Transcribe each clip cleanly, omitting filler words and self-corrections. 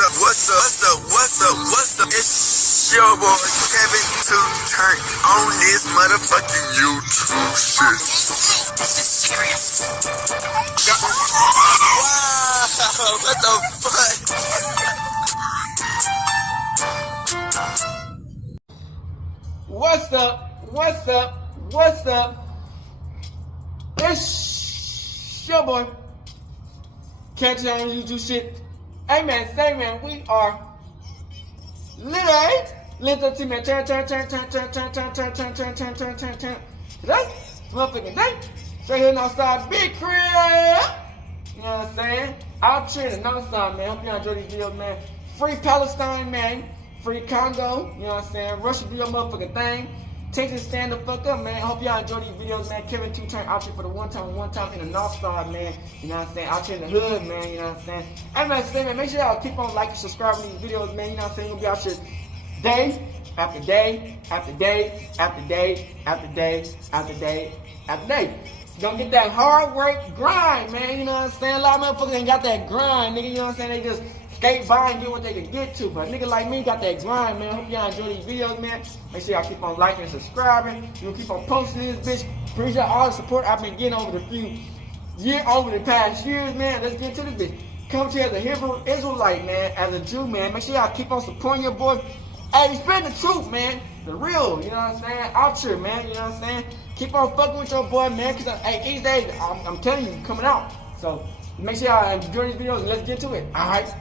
What's up? It's your boy Kevin to turn on this motherfucking YouTube shit. This is serious. Wow, what the fuck? What's up? It's your boy. Catch on YouTube shit. Hey man, say man, we are little team man. Turn. Today, motherfucking day. Straight here outside big crib. You know what I'm saying? Out here in the north side, man. Hope y'all enjoy these videos, man. Free Palestine, man. Free Congo. You know what I'm saying? Russia do your motherfucking thing. Texas, stand the fuck up, man. Hope y'all enjoy these videos, man. Kevin 2 turn out here for the one time in the north side, man. You know what I'm saying? Out here in the hood, man. You know what I'm saying? Hey, man, say, man, make sure y'all keep on liking, subscribing to these videos, man. You know what I'm saying? We're gonna be out here day after day after day after day after day after day after day. Gonna get that hard work grind, man. You know what I'm saying? A lot of motherfuckers ain't got that grind, nigga. You know what I'm saying? They just skate by and get what they can get to. But nigga like me got that grind, man. Hope y'all enjoy these videos, man. Make sure y'all keep on liking and subscribing. You keep on posting this bitch. Appreciate all the support I've been getting over the past years, man. Let's get into this bitch. Come to you as a Hebrew Israelite, man, as a Jew, man. Make sure y'all keep on supporting your boy. Hey, spread the truth, man. The real, you know what I'm saying? Out here, man, you know what I'm saying? Keep on fucking with your boy, man, because, hey, each day, I'm telling you, coming out. So, make sure y'all enjoy these videos and let's get to it. Alright?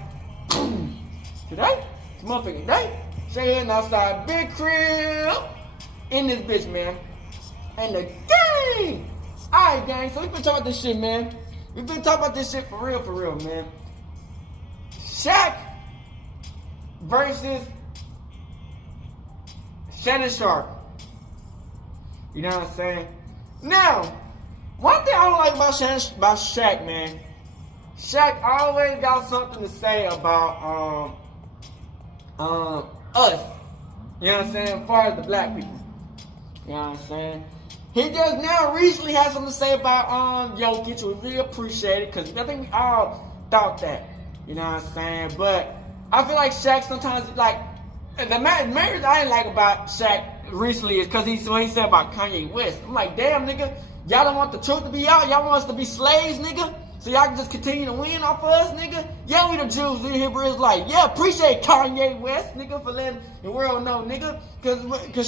Today, it's motherfucking day. Straight here outside big crib in this bitch, man. And the gang! Alright, gang, so we been talking about this shit, man. We been talking about this shit for real, man. Shaq versus Shannon Sharp. You know what I'm saying? Now, one thing I don't like about Shaq, man. Shaq always got something to say about us. You know what I'm saying? As far as the black people. You know what I'm saying? He just now recently had something to say about Jokic, which we appreciate it, because I think we all thought that. You know what I'm saying? But I feel like Shaq sometimes, like, the main reason I didn't like about Shaq recently is because what he said about Kanye West. I'm like, damn, nigga, y'all don't want the truth to be out? Y'all want us to be slaves, nigga? So y'all can just continue to win off of us, nigga? Yeah, we the Jews, we the Hebrews, like, yeah, appreciate Kanye West, nigga, for letting the world know, nigga. Cause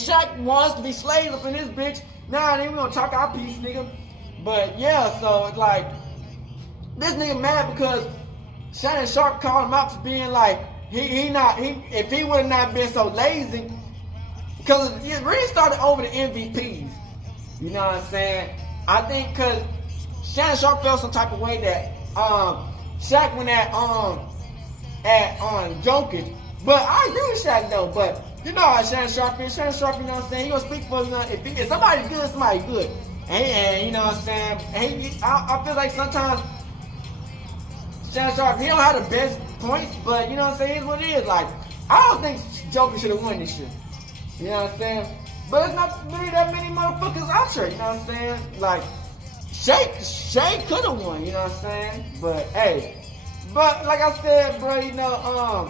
Shaq wants to be slaves up in this bitch. Nah, then we gonna talk our piece, nigga. But yeah, so it's like, this nigga mad because Shannon Sharp called him out for being like, if he would have not been so lazy, because it really started over the MVPs. You know what I'm saying? I think because Shannon Sharp felt some type of way that Shaq went at Jokic. But I agree with Shaq though. But you know how Shannon Sharp is. Shannon Sharp, you know what I'm saying? He gonna speak for, you know, if somebody's good, somebody's good. And you know what I'm saying? I feel like sometimes Shannon Sharp, he don't have the best points, but you know what I'm saying? It's what it is. Like, I don't think Joker should have won this shit. You know what I'm saying? But it's not really that many motherfuckers out here, you know what I'm saying? Like, Shay could have won, you know what I'm saying? But hey, but like I said, bro, you know,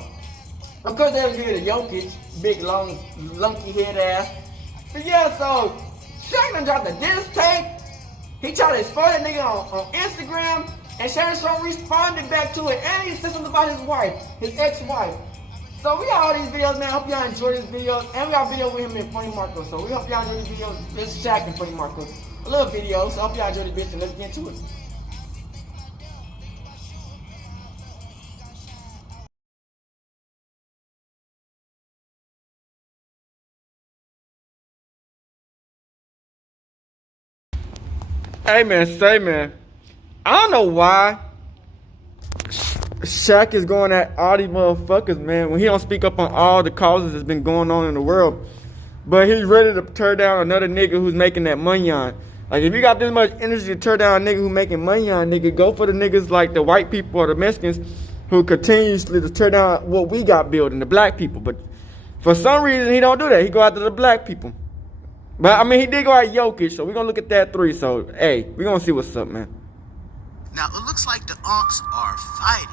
of course they was here to Jokic, big long lunky head ass. But yeah, so Shaq done dropped a diss tape. He tried to expose that nigga on Instagram, and Shannon Sharp responded back to it, and he said something about his wife, his ex-wife. So we got all these videos, man. Hope y'all enjoy these videos, and we got a video with him and Funny Marco. So we hope y'all enjoy these videos. This is Shaq and Funny Marco. A little video, so I hope y'all enjoy this bitch, and let's get into it. Hey man, say man, I don't know why Shaq is going at all these motherfuckers, man, when he don't speak up on all the causes that's been going on in the world. But he's ready to tear down another nigga who's making that money on. Like, if you got this much energy to tear down a nigga who's making money on, nigga, go for the niggas like the white people or the Mexicans who continuously to tear down what we got building, the black people. But for some reason, he don't do that. He go after the black people. But, I mean, he did go at Jokic, so we're going to look at that 3. So, hey, we're going to see what's up, man. Now, it looks like the Unks are fighting.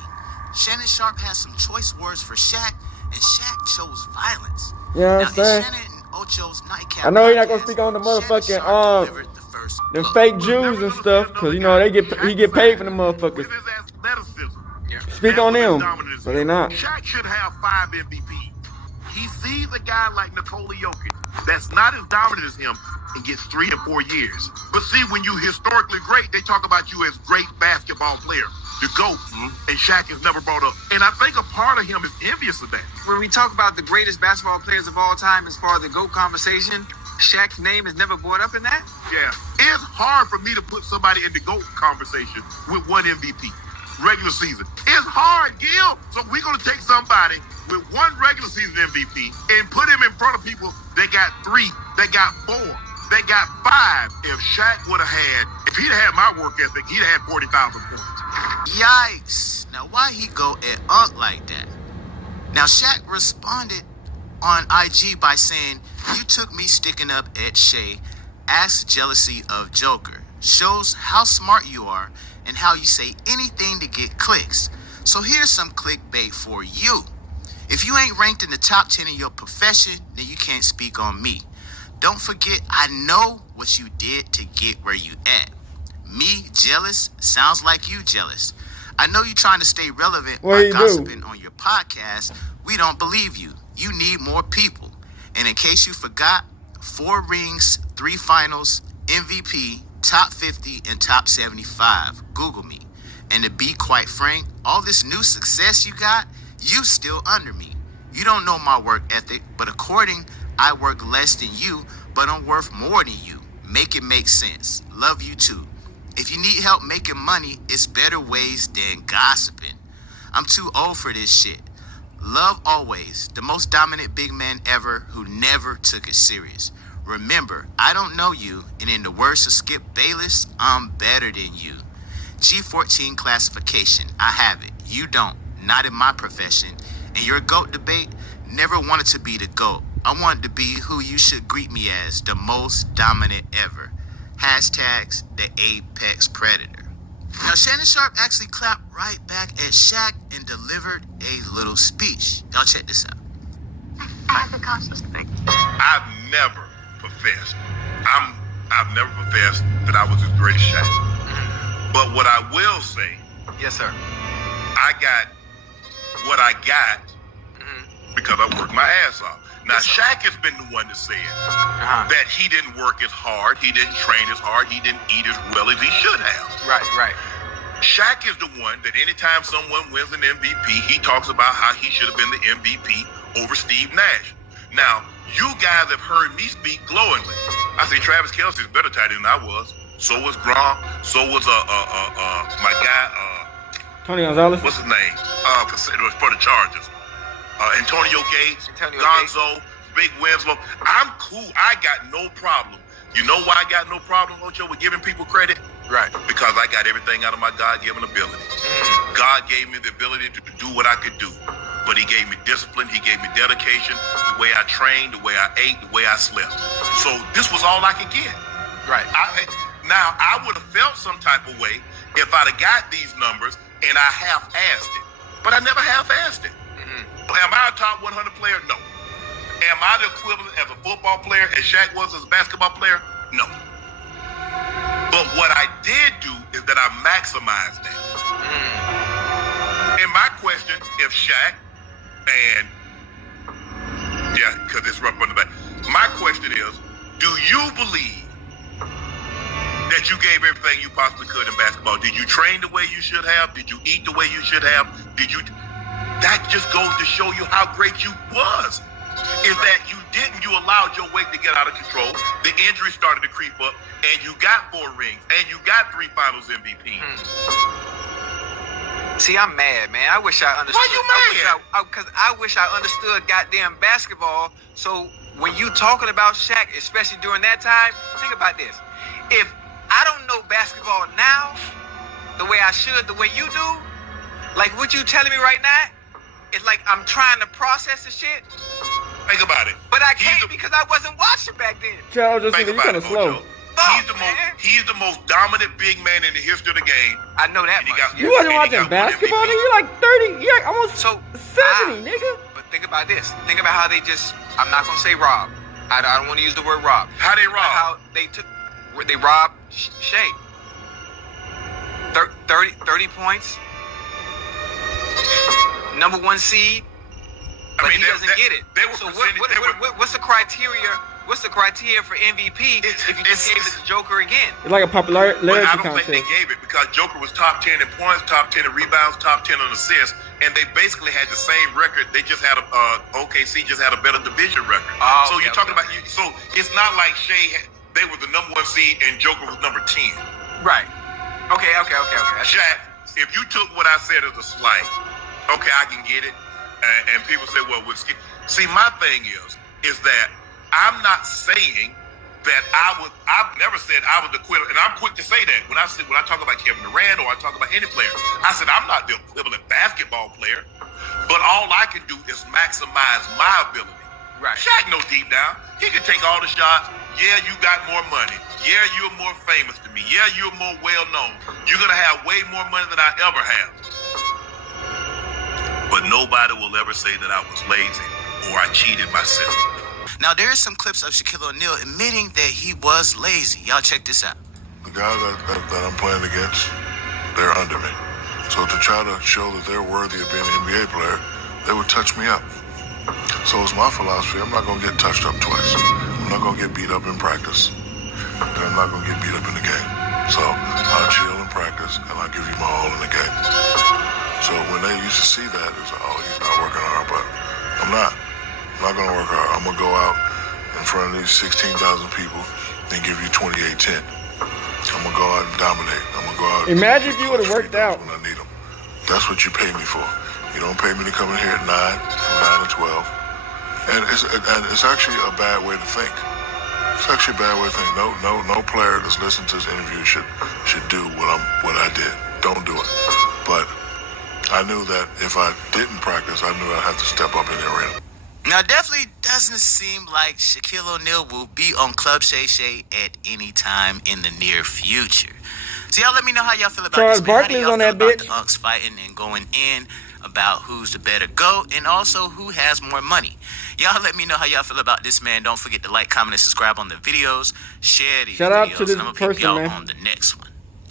Shannon Sharp has some choice words for Shaq, and Shaq chose violence. You know what Now, I'm saying? Shannon and Ocho's nightcap I know he's not gonna podcast, speak on the Shannon motherfucking Sharp delivered the first them blow. fake Jews and stuff, cause you know he get paid for the motherfuckers. With his athleticism. Speak That on was his them, dominance. but they not. Shaq should have 5 MVP. He sees a guy like Nikola Jokic that's not as dominant as him and gets 3 and 4 years. But see, when you historically great, they talk about you as great basketball player, the GOAT, and Shaq is never brought up. And I think a part of him is envious of that. When we talk about the greatest basketball players of all time as far as the GOAT conversation, Shaq's name is never brought up in that? Yeah. It's hard for me to put somebody in the GOAT conversation with 1 MVP. Regular season. It's hard, Gil. So we're going to take somebody with 1 regular season MVP and put him in front of people that got 3, that got 4, that got 5. If Shaq would have had, if he'd had my work ethic, he'd have had 40,000 points. Yikes. Now, why he go at Unc like that? Now, Shaq responded on IG by saying, "You took me sticking up at Shay, ask jealousy of Joker. Shows how smart you are and how you say anything to get clicks. So here's some clickbait for you. If you ain't ranked in the top 10 in your profession, then you can't speak on me. Don't forget, I know what you did to get where you at. Me jealous? Sounds like you jealous. I know you trying to stay relevant by gossiping on your podcast. We don't believe you. You need more people. And in case you forgot, 4 rings, 3 finals, MVP, top 50, and top 75. Google me. And to be quite frank, all this new success you got, you still under me. You don't know my work ethic, but according, I work less than you, but I'm worth more than you. Make it make sense. Love you too. If you need help making money, it's better ways than gossiping. I'm too old for this shit. Love always. The most dominant big man ever who never took it serious. Remember, I don't know you, and in the words of Skip Bayless, I'm better than you. G14 classification, I have it. You don't. Not in my profession. And your GOAT debate, never wanted to be the GOAT. I wanted to be who you should greet me as, the most dominant ever. Hashtags the Apex Predator. Now, Shannon Sharp actually clapped right back at Shaq and delivered a little speech. Y'all check this out. I've never professed. I've never professed that I was as great as Shaq. But what I will say, Yes, sir. I got what I got because I worked my ass off. Now, Shaq has been the one to say it, that he didn't work as hard, he didn't train as hard, he didn't eat as well as he should have. Right. Shaq is the one that anytime someone wins an MVP, he talks about how he should have been the MVP over Steve Nash. Now, you guys have heard me speak glowingly. I say Travis Kelce's better tight end than I was. So was Gronk. So was my guy, Tony Gonzalez. what's his name? For the Chargers. Antonio Gates, Gonzo, Big Winslow. I'm cool. I got no problem. You know why I got no problem, Ocho, with giving people credit? Right. Because I got everything out of my God-given ability. God gave me the ability to do what I could do. But he gave me discipline, he gave me dedication, the way I trained, the way I ate, the way I slept. So this was all I could get. Right. Now, I would have felt some type of way if I'd have got these numbers and I half-assed it. But I never half-assed it. Am I a top 100 player? No. Am I the equivalent as a football player as Shaq was as a basketball player? No. But what I did do is that I maximized that. And my question, if Shaq and, because it's rough on the back. My question is, do you believe that you gave everything you possibly could in basketball? Did you train the way you should have? Did you eat the way you should have? That just goes to show you how great you was. Is that you allowed your weight to get out of control. The injury started to creep up, and you got 4 rings, and you got 3 finals MVP. See, I'm mad, man. I wish I understood. Why you mad? Because I wish I understood goddamn basketball. So when you talking about Shaq, especially during that time, think about this. If I don't know basketball now, the way I should, the way you do, like what you telling me right now, it's like I'm trying to process the shit. Think about it. But I can't because I wasn't watching back then. Charles, just Think you about kind it, of slow. Mojo. He's the most dominant big man in the history of the game. I know that much. You wasn't watching basketball, nigga? You like 30, you like almost So, 70, nigga. But think about this. Think about how they just, I'm not going to say rob. I don't want to use the word rob. How they robbed? How they robbed Shea. 30 points. Number 1 seed. But he doesn't get it. So what's the criteria? What's the criteria for MVP if you just gave it to Joker again? It's like a popularity But I don't contest. think they gave it because Joker was top 10 in points, top 10 in rebounds, top 10 in assists, and they basically had the same record. They just had OKC just had a better division record. Oh, so okay, you're talking about so it's not like they were the number 1 seed and Joker was number 10. Right. Okay. Shaq, if you took what I said as a slight, okay, I can get it. And people say, well, see, my thing is that I'm not saying that I've never said I was the quitter, and I'm quick to say that when I talk about Kevin Durant or I talk about any player, I said I'm not the equivalent basketball player, but all I can do is maximize my ability. Right. Shaq knows deep down he can take all the shots. Yeah, you got more money. Yeah, you're more famous to me. Yeah, you're more well known. You're gonna have way more money than I ever have. But nobody will ever say that I was lazy or I cheated myself. Now, there is some clips of Shaquille O'Neal admitting that he was lazy. Y'all check this out. The guys that I'm playing against, they're under me. So to try to show that they're worthy of being an NBA player, they would touch me up. So it's my philosophy, I'm not going to get touched up twice. I'm not going to get beat up in practice. And I'm not going to get beat up in the game. So I'll chill in practice, and I'll give you my all in the game. So when they used to see that, it's like, oh, he's not working hard, but I'm not. I'm not going to work hard. I'm going to go out in front of these 16,000 people and give you 28-10. I'm going to go out and dominate. I'm going to go out and Imagine if you would have worked out. when I need them. That's what you pay me for. You don't pay me to come in here at 9, from 9 to 12. And it's actually a bad way to think. It's actually a bad way to think. No player that's listening to this interview should do what I did. Don't do it. But I knew that if I didn't practice, I knew I'd have to step up in the arena. Now, definitely doesn't seem like Shaquille O'Neal will be on Club Shay Shay at any time in the near future. So y'all let me know how y'all feel about Charles this, man. How do Barkley's y'all on feel that about bitch. the Unks fighting and going in about who's the better GOAT and also who has more money? Y'all let me know how y'all feel about this, man. Don't forget to like, comment, and subscribe on the videos. Share these Shout out videos, to this and I'm gonna pick person, y'all man. on the next one.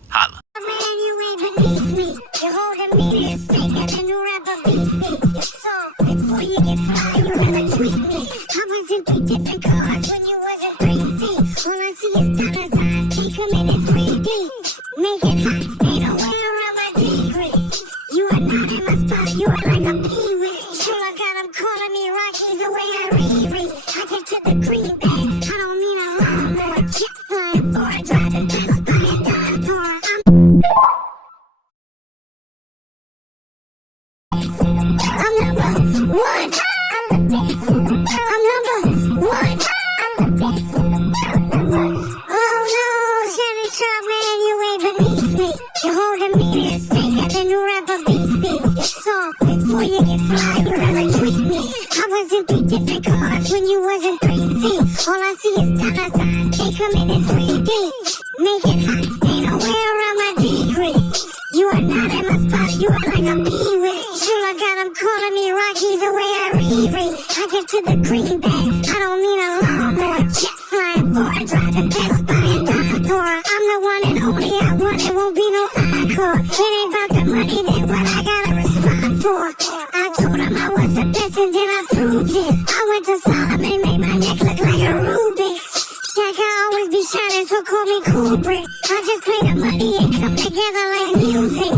Holla. Man, you ain't beneath me. You're holding me this thing and then you rapper beat me. You're soft before you get fly, you rather tweet me. I was in 3 different cars when you wasn't 3C. All I see is dollar signs, they come in 3D. Make it hot, ain't nowhere around my degree. You are not in my spot, you are like a peewee. Sure, I got them calling me Rocky the way I read. I get to the green bag, I don't mean a lawnmower. Jet flying for a drive and best buy a dime for a I'm number 1. I'm number 1. Oh no, Shannon Sharp, man, you ain't beneath me. You're holding me this thing and then you rapper beat me. You're soft before you get fly, you rather tweet me. I was in 3 different cars when you wasn't 3C. All I see is dollar signs, they come in 3D. Make it hot, ain't nowhere around my degree. You are not in my spot, you are like a peewee. Sure, I got them calling me Rocky the way I read. I get to the green bag, I don't mean a lawnmower. Jet flying for a drive and best buy a dime for a I'm the one and only I want, it won't be no encore. It ain't about the money, then what I gotta respond for. I told him I was the best and then I proved it. I went to Solomon, made my neck look like a Rubik's. Shaq, I always be shining, so call me Kubrick. I just play the money and come together like music.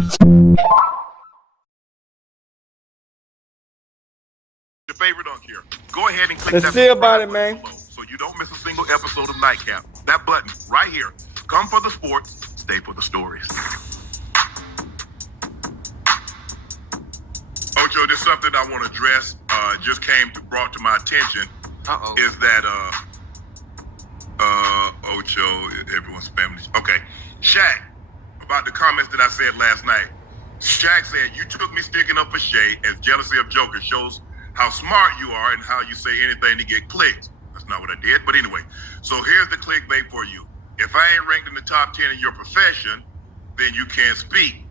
Your favorite dunk here. Go ahead and click Let's that see about subscribe it, man. button below so you don't miss a single episode of Nightcap. That button right here. Come for the sports, stay for the stories. Ocho, there's something I want to address. Just brought to my attention. Is that Ocho, everyone's family. Okay, Shaq, about the comments that I said last night. Shaq said, you took me sticking up for Shay as jealousy of Joker shows how smart you are and how you say anything to get clicks. That's not what I did, but anyway. So here's the clickbait for you. If I ain't ranked in the top 10 in your profession, then you can't speak.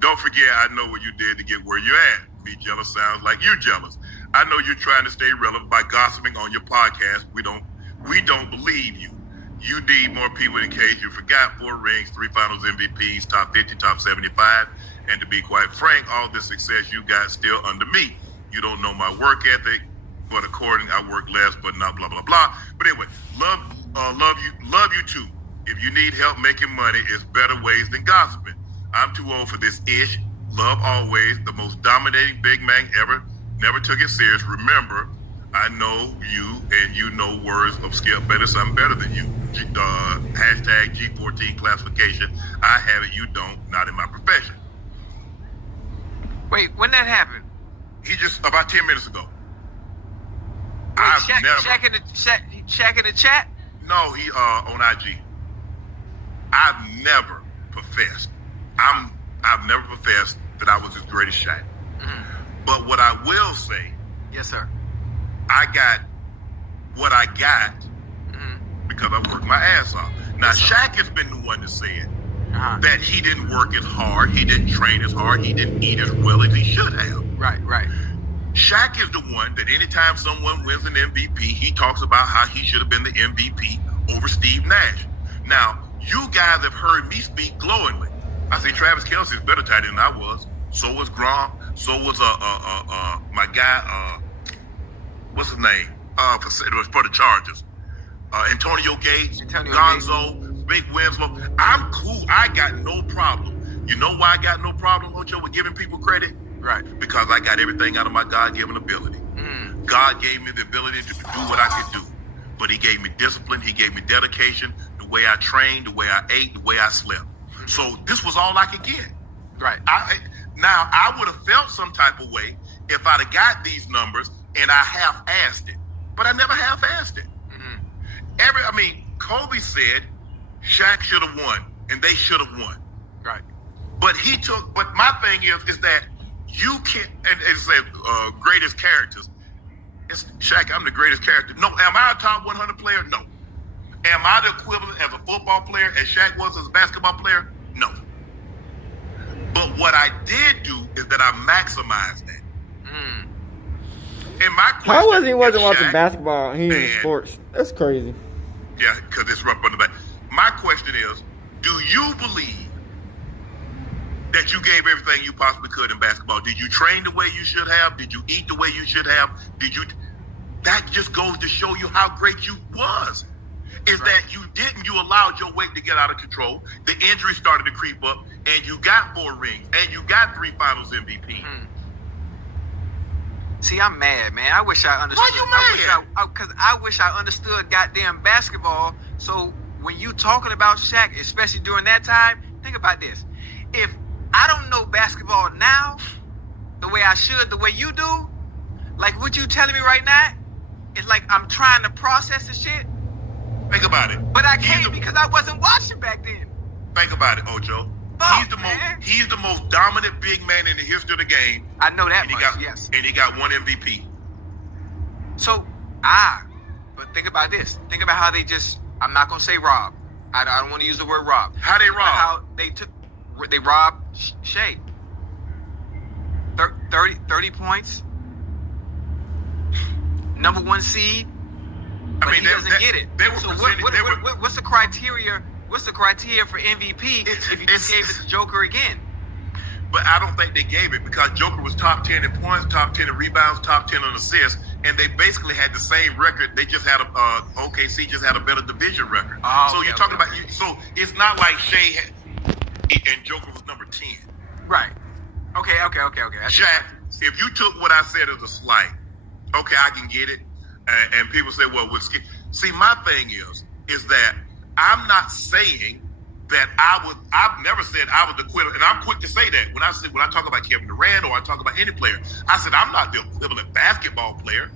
Don't forget, I know what you did to get where you're at. Be jealous sounds like you're jealous. I know you're trying to stay relevant by gossiping on your podcast. We don't believe you. You need more people in case you forgot. 4 rings, 3 finals MVPs, top 50, top 75. And to be quite frank, all this success you got still under me. You don't know my work ethic, but according, I work less, but not blah, blah, blah. But anyway, love you too. If you need help making money, it's better ways than gossiping. I'm too old for this ish. Love always. The most dominating big man ever. Never took it serious. Remember, I know you, and you know words of skill better. So I'm better than you. Hashtag G14 classification. I have it. You don't. Not in my profession. Wait, when that happened? He just about 10 minutes ago. Wait, Shaq in the chat? No, he on IG. I've never professed. I've never professed that I was as great as Shaq. Mm-hmm. But what I will say, yes, sir, I got what I got because I worked my ass off. Now, yes, Shaq has been the one to say it, that he didn't work as hard, he didn't train as hard, he didn't eat as well as he should have. Right. Shaq is the one that anytime someone wins an MVP, he talks about how he should have been the MVP over Steve Nash. Now, you guys have heard me speak glowingly. I say Travis Kelce's better tight end than I was. So was Gronk. So was my guy, what's his name? It was for the Chargers. Antonio Gates, Gonzo, Big Winslow. I'm cool. I got no problem. You know why I got no problem, Ocho, with giving people credit? Right. Because I got everything out of my God-given ability. God gave me the ability to do what I could do. But he gave me discipline. He gave me dedication, the way I trained, the way I ate, the way I slept. So this was all I could get. Right. Now, I would have felt some type of way if I'd have got these numbers and I half-assed it. But I never half-assed it. Kobe said Shaq should have won, and they should have won. Right. But my thing is that you can't, and it said greatest characters. It's Shaq, I'm the greatest character. No, am I a top 100 player? No. Am I the equivalent as a football player as Shaq was as a basketball player? No. But what I did do is that I maximized that. And my question, how was he wasn't Shaq, watching basketball? He in sports. That's crazy. Yeah, because it's rough on the back. My question is, do you believe that you gave everything you possibly could in basketball? Did you train the way you should have? Did you eat the way you should have? That just goes to show you how great you was. Is that you allowed your weight to get out of control. The injury started to creep up, and you got 4 rings, and you got 3 finals MVP. See, I'm mad, man. I wish I understood. Why you mad? Because I wish I understood goddamn basketball. So when you talking about Shaq, especially during that time, think about this. If I don't know basketball now, the way I should, the way you do, like what you telling me right now, it's like I'm trying to process the shit. Think about it. But I can't because I wasn't watching back then. Think about it, Ocho. He's the most dominant big man in the history of the game. I know that much, yes. And he got 1 MVP. So, but think about this. Think about how they I'm not going to say rob. I don't want to use the word rob. How they rob? How they robbed Shea. 30 points. Number 1 seed. But he doesn't get it. So what's the criteria? What's the criteria for MVP if you just gave it to Joker again? But I don't think they gave it because Joker was top 10 in points, top 10 in rebounds, top 10 in assists, and they basically had the same record. They just had OKC just had a better division record. You're talking about. So it's not like Shea and Joker was number 10. Right. Okay. Shaq, if you took what I said as a slight, okay, I can get it. And people say, well, see, my thing is that I'm not saying that I've never said I was the equivalent, and I'm quick to say that when I talk about Kevin Durant or I talk about any player, I said I'm not the equivalent basketball player,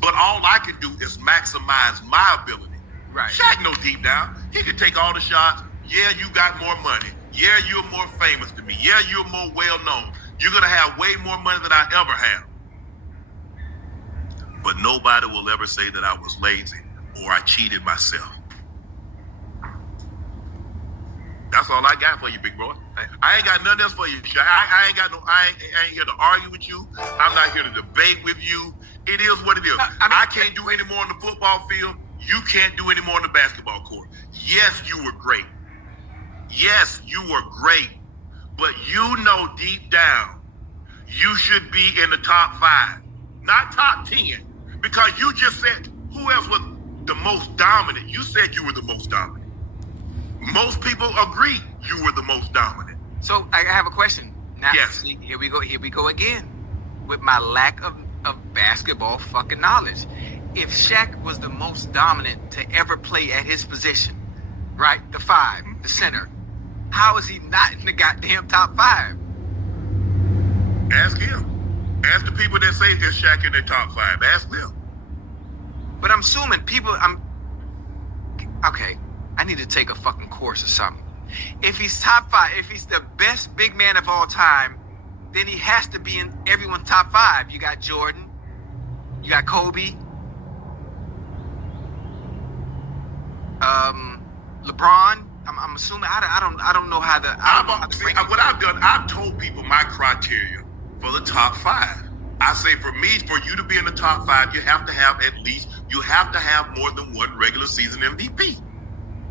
but all I can do is maximize my ability. Right. Shaq knows deep down he can take all the shots. Yeah, you got more money. Yeah, you're more famous than me. Yeah, you're more well known. You're gonna have way more money than I ever have. But nobody will ever say that I was lazy or I cheated myself. That's all I got for you, big boy. I ain't got nothing else for you. I ain't here to argue with you. I'm not here to debate with you. It is what it is. I can't do any more on the football field. You can't do any more on the basketball court. Yes, you were great. Yes, you were great. But you know deep down, you should be in the top 5, not top 10. Because you just said, who else was the most dominant? You said you were the most dominant. Most people agree you were the most dominant. So I have a question. Now, yes. Here we go again with my lack of basketball fucking knowledge. If Shaq was the most dominant to ever play at his position, right, the 5, the center, how is he not in the goddamn top 5? Ask him. Ask the people that say is Shaq in the top 5. Ask them. But I'm assuming people. Okay. I need to take a fucking course or something. If he's top 5, if he's the best big man of all time, then he has to be in everyone's top 5. You got Jordan, you got Kobe, LeBron. I'm assuming. I don't know how to. What I've done, I've told people my criteria for the top 5. I say for me, for you to be in the top 5, you have to have more than one regular season MVP.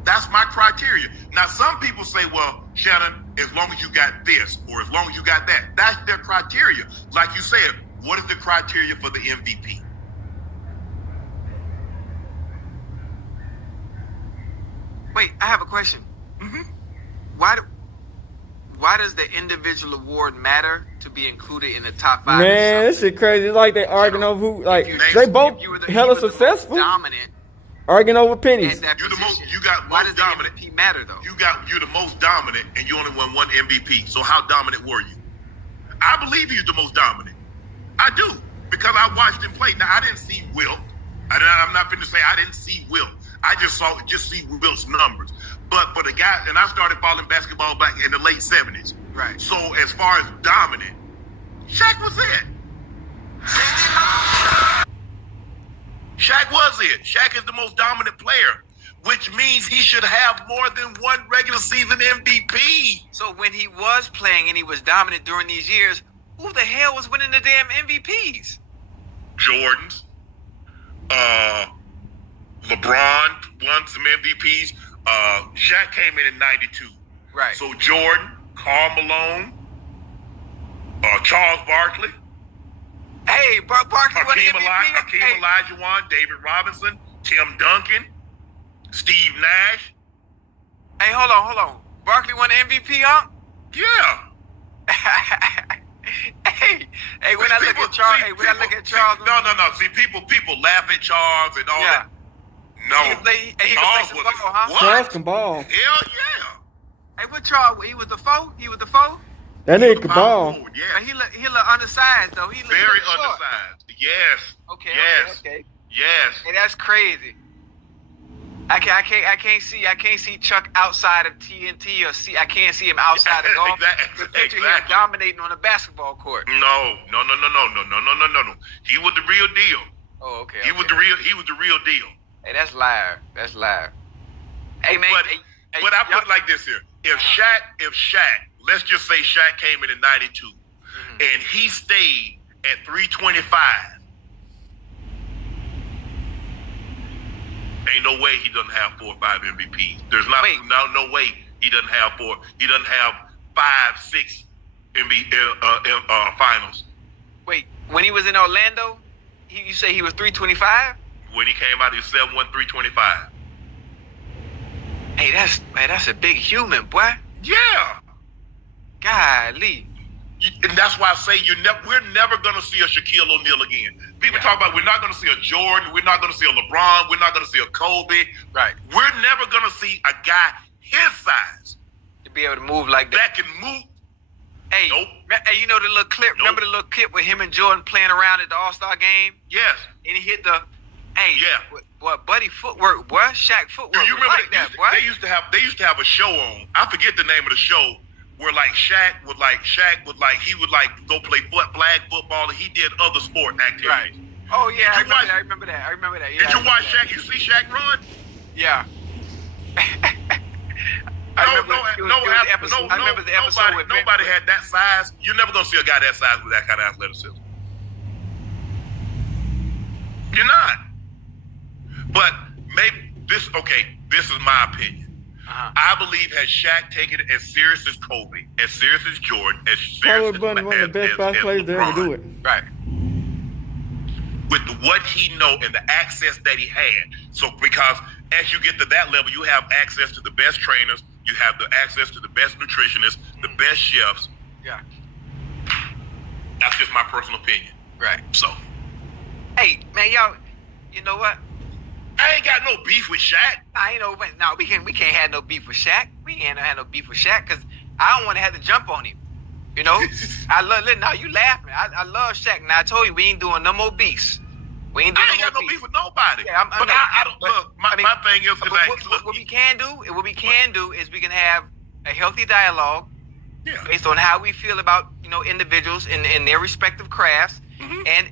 That's my criteria. Now, some people say, well, Shannon, as long as you got this or as long as you got that, that's their criteria. Like you said, what is the criteria for the MVP? Wait, I have a question. Mm-hmm. Why does the individual award matter to be included in the top 5? Man, this shit crazy. It's like they arguing over who, like, they both hella successful. Dominant. Arguing over pennies. You're the most. You got why most does dominant. The MVP matter though? You're the most dominant, and you only won one MVP. So how dominant were you? I believe he's the most dominant. I do because I watched him play. Now I didn't see Wilt. I'm not going to say I didn't see Wilt. I just see Wilt's numbers. But for the guy, and I started following basketball back in the late 70s. Right. So as far as dominant, Shaq was it. Shaq was it. Shaq is the most dominant player, which means he should have more than one regular season MVP. So when he was playing and he was dominant during these years, who the hell was winning the damn MVPs? Jordans. LeBron won some MVPs. Shaq came in 92. Right. So Jordan, Karl Malone, Charles Barkley. Hey, Barkley won MVP. Hakeem Olajuwon, David Robinson, Tim Duncan, Steve Nash. Hey, hold on. Barkley won MVP, huh? Yeah. Hey, when I look at Charles. No. See, people laugh at Charles and all that. No. He Charles was ball, huh? What? Charles can ball. Hell yeah. Hey, what Charles? He was the 4? That nigga can ball. Yeah. He look undersized though. He very look undersized. Yes. Okay. Yes. Hey, that's crazy. I can't see Chuck outside of TNT I can't see him outside of golf. Exactly. Him dominating on a basketball court. No. He was the real deal. Oh, okay. He was the real deal. Hey, that's live. Hey man. But I put it like this here. If Shaq, let's just say Shaq came in 92 and he stayed at 325. Ain't no way he doesn't have 4 or 5 MVPs. There's no way he doesn't have 4. He doesn't have 5, 6 finals. Wait, when he was in Orlando, you say he was 325? When he came out, he was 7'1", 325. Hey, that's a big human, boy. Yeah. Golly. And that's why I say we're never going to see a Shaquille O'Neal again. People talk about we're not going to see a Jordan, we're not going to see a LeBron, we're not going to see a Kobe. Right. We're never going to see a guy his size to be able to move like that. That can move. Hey, nope. Hey, you know the little clip? Nope. Remember the little clip with him and Jordan playing around at the All-Star game? Yes. And he hit the, yeah. Boy, buddy footwork, boy. Shaq footwork. Do you remember like that, boy? They used to have a show on. I forget the name of the show. Where Shaq would go play flag football, and he did other sport activities. Right. Oh yeah, I remember that. Yeah, did you watch Shaq? You see Shaq run? Yeah. I remember the episode with nobody had that size. You're never gonna see a guy that size with that kind of athleticism. You're not. But maybe this is my opinion. I believe had Shaq taken it as serious as Kobe, as serious as Jordan, as serious as one of the best basketball players to ever do it. Right. With what he know and the access that he had. So because as you get to that level, you have access to the best trainers, you have the access to the best nutritionists, the best chefs. Yeah. That's just my personal opinion. Right. So, hey, man, y'all, you know what? I ain't got no beef with Shaq. We can't have no beef with Shaq. We ain't have no beef with Shaq because I don't want to have to jump on him. You know, now you laughing. I love Shaq. Now I told you we ain't doing no more beefs. I ain't got no beef with nobody. Yeah, I don't look. My thing is what we can do is we can have a healthy dialogue based on how we feel about individuals in their respective crafts, and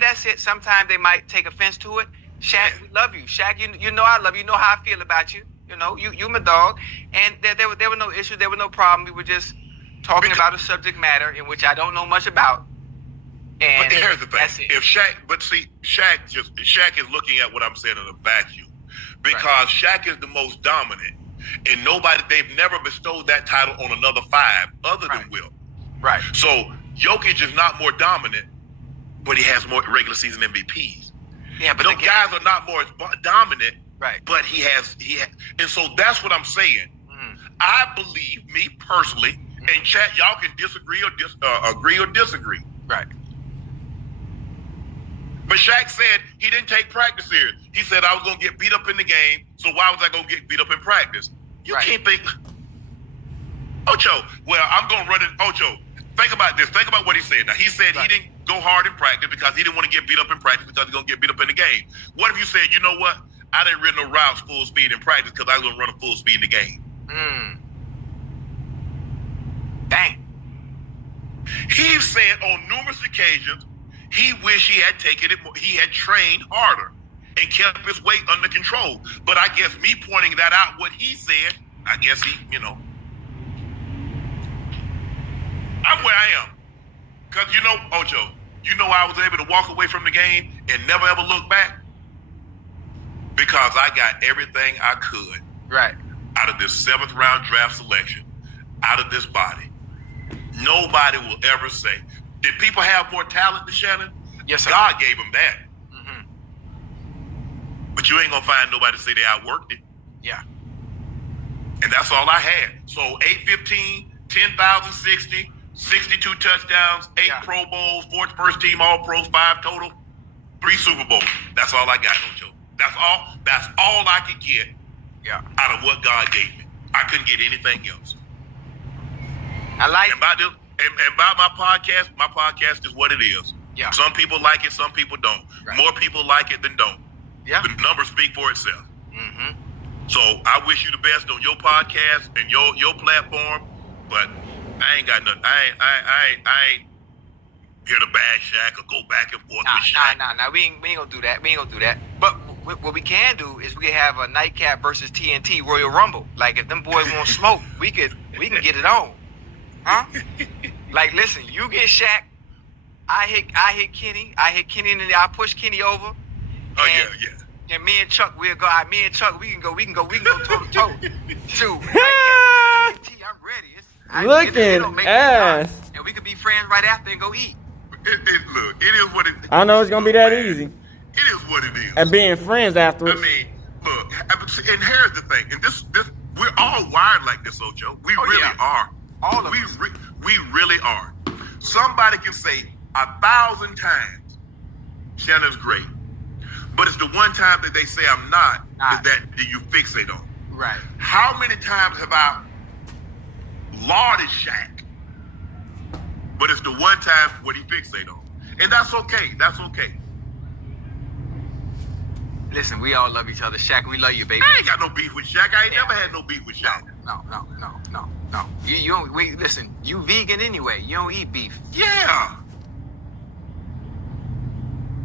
that's it. Sometimes they might take offense to it. Shaq, we love you. Shaq, you know I love you. You know how I feel about you. You know, you my dog. And there were no issues. There were no problem. We were just talking about a subject matter in which I don't know much about. And but here's the thing: that's it. if Shaq is looking at what I'm saying in a vacuum, because Shaq is the most dominant, and they've never bestowed that title on another five other than Will. Right. So Jokic is not more dominant, but he has more regular season MVPs. Yeah, but those guys are not more dominant, right? But he has, and so that's what I'm saying. I believe, me personally, and chat, y'all can disagree or agree or disagree, right? But Shaq said he didn't take practice serious. He said I was gonna get beat up in the game, so why was I gonna get beat up in practice? You can't think, Ocho. Well, I'm gonna run it, Ocho. Think about this. Think about what he said. Now he said he didn't go hard in practice because he didn't want to get beat up in practice because he's gonna get beat up in the game. What if you said, you know what? I didn't run no routes full speed in practice because I was gonna run a full speed in the game. Dang. He said on numerous occasions he wished he had taken it, he had trained harder and kept his weight under control. But I guess me pointing that out, what he said, I guess he, I'm where I am. Because Ocho, I was able to walk away from the game and never ever look back because I got everything I could out of this 7th round draft selection, out of this body. Nobody will ever say, did people have more talent than Shannon? Yes, sir. God gave them that. But you ain't going to find nobody say they outworked it. Yeah. And that's all I had. So 815, 10,060, 62 touchdowns, 8 Pro Bowls, 4 first team All-Pros, 5 total, 3 Super Bowls. That's all I got, Ocho. That's all I could get out of what God gave me. I couldn't get anything else. I like and about my podcast is what it is. Yeah. Some people like it, some people don't. Right. More people like it than don't. Yeah. The numbers speak for itself. So I wish you the best on your podcast and your platform, but I ain't got nothing. I ain't here to bash Shaq or go back and forth with Shaq. Nah. We ain't gonna do that. We ain't gonna do that. But what we can do is we can have a Nightcap versus TNT Royal Rumble. Like if them boys want smoke, we can get it on. Huh? Like listen, you get Shaq, I hit Kenny, and then I push Kenny over. Yeah. And me and Chuck, we can go toe to toe. Shoot. I'm ready. Looking ass. And we could be friends right after and go eat. Look, it is what it is. I know it's gonna be that easy. It is what it is. And being friends afterwards. I mean, look, and here's the thing, and this we're all wired like this, Ocho. We really are. All of us. We really are. Somebody can say 1,000 times Shannon's great. But it's the one time that they say I'm not that you fixate on. Right. How many times have I lauded Shaq? But it's the one time what he fixate on. And that's okay. That's okay. Listen, we all love each other. Shaq, we love you, baby. I ain't got no beef with Shaq. I ain't never had no beef with Shaq. No. You don't, listen, you vegan anyway. You don't eat beef. Yeah.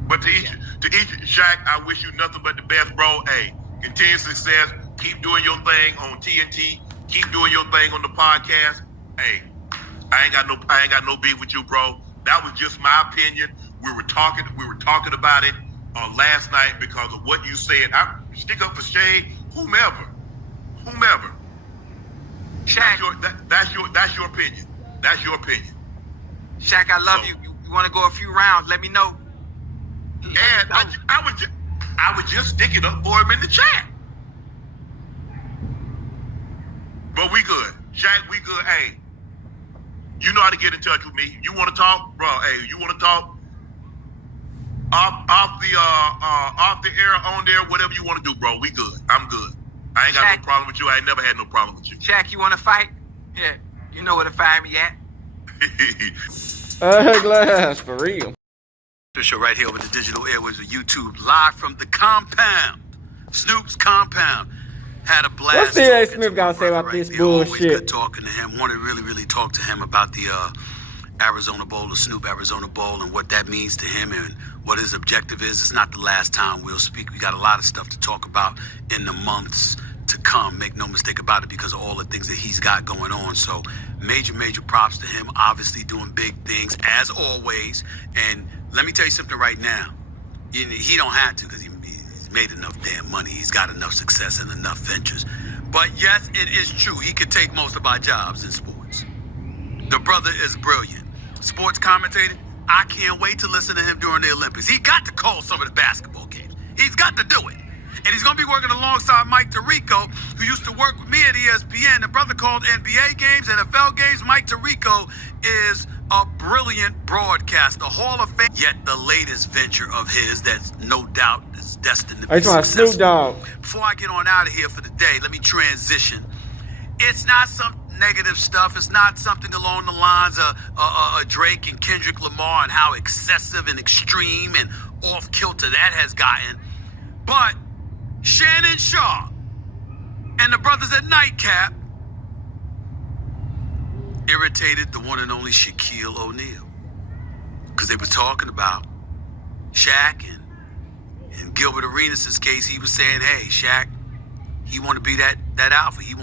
But to each Shaq, I wish you nothing but the best, bro. Hey, continued success. Keep doing your thing on TNT. Keep doing your thing on the podcast. Hey, I ain't got no beef with you, bro. That was just my opinion. We were talking about it last night because of what you said. I stick up for Shay, whomever. Shaq, That's your opinion. That's your opinion. Shaq, I love you. You want to go a few rounds? Let me know. And I was just sticking up for him in the chat. But we good. Shaq, we good. Hey, you know how to get in touch with me. You want to talk? Bro, hey, you want to talk? Off the air, on there, whatever you want to do, bro. We good. I'm good. I ain't got Shaq, no problem with you. I ain't never had no problem with you. Shaq, you want to fight? Yeah, you know where to find me at. Glass, for real. The show right here over the digital airwaves of YouTube, live from the compound. Snoop's compound. Had a blast. What's C.A. Smith gonna say about this bullshit? Always good talking to him. Want to really talk to him about the Arizona Bowl, the Snoop Arizona Bowl, and what that means to him and what his objective is. It's not the last time we'll speak. We got a lot of stuff to talk about in the months to come. Make no mistake about it, because of all the things that he's got going on. So major props to him. Obviously doing big things as always. And let me tell you something right now. He don't have to, because he's made enough damn money. He's got enough success and enough ventures. But yes, it is true. He could take most of our jobs in sports. The brother is brilliant. Sports commentator, I can't wait to listen to him during the Olympics. He got to call some of the basketball games. He's got to do it. And he's going to be working alongside Mike Tirico, who used to work with me at ESPN. The brother called NBA games, NFL games. Mike Tirico is a brilliant broadcaster, Hall of Fame. Yet the latest venture of his that's no doubt is destined to be successful. Snoop Dogg. Before I get on out of here for the day, let me transition. It's not some negative stuff. It's not something along the lines of Drake and Kendrick Lamar and how excessive and extreme and off-kilter that has gotten. But Shannon Shaw and the brothers at Nightcap irritated the one and only Shaquille O'Neal, because they were talking about Shaq, and in Gilbert Arenas' case, he was saying, hey, Shaq, he want to be that alpha. He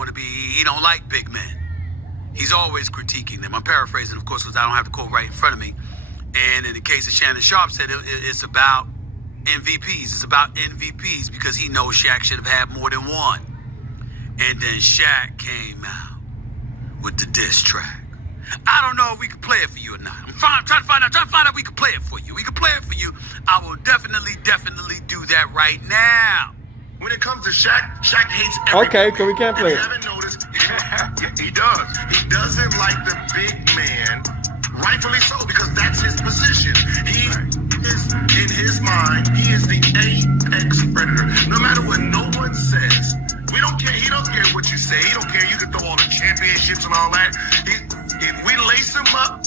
don't like big men. He's always critiquing them. I'm paraphrasing, of course, because I don't have the quote right in front of me. And in the case of Shannon Sharp said, it's about MVPs. It's about MVPs, because he knows Shaq should have had more than one. And then Shaq came out with the diss track. I don't know if we can play it for you or not. I'm trying to find out if we can play it for you. We can play it for you. I will definitely do that right now. When it comes to Shaq hates everything. Okay, so we can't play it. You haven't noticed? He does. He doesn't like the big man, rightfully so, because that's his position. He is, in his mind, he is the apex predator. No matter what no one says, we don't care. He doesn't care what you say. He don't care. You can throw all the championships and all that. If we lace him up,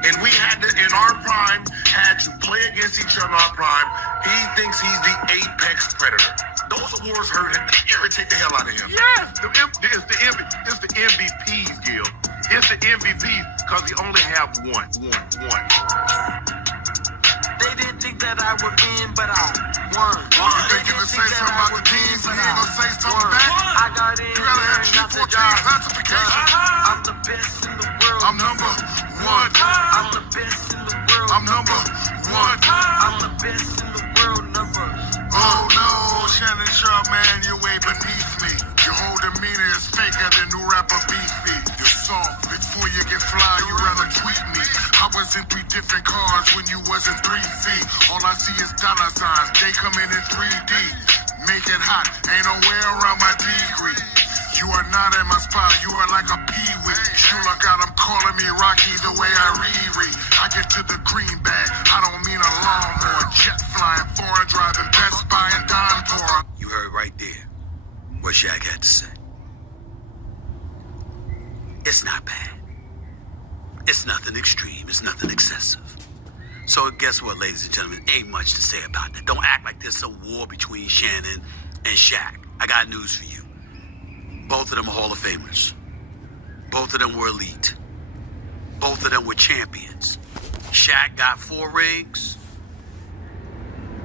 and we had to, in our prime, had to play against each other in our prime, he thinks he's the apex predator. Those awards hurt him. They irritate the hell out of him. Yes, it's the MVPs, Gil. It's the MVPs, because he only have one. They didn't think that I would win, but I won. You think you can say something about the teams and he ain't gonna say something back? I got in You gotta have and got the G4 job. classification. I'm the best in the world. I'm number one. I'm the best in the world. I'm number one. I'm the best in the world. Number. Oh no, Shannon Sharp, man, you way beneath me. Your whole demeanor is faker than new rapper Beefy. You're soft, before you get fly, you rather tweet me. I was in 3 different cars when you was in 3C. All I see is dollar signs, they come in 3D. Make it hot, ain't no way around my degree. You are not in my spot, you are like a peewee. Shula got them calling me Rocky the way I read. I get to the greenback, I don't mean a lawnmower. Jet flying, foreign driving, Best Buy and Don Tora. You heard right there what Shaq had to say. It's not bad. It's nothing extreme. It's nothing excessive. So guess what, ladies and gentlemen? Ain't much to say about that. Don't act like there's some war between Shannon and Shaq. I got news for you. Both of them are Hall of Famers. Both of them were elite. Both of them were champions. Shaq got 4 rings.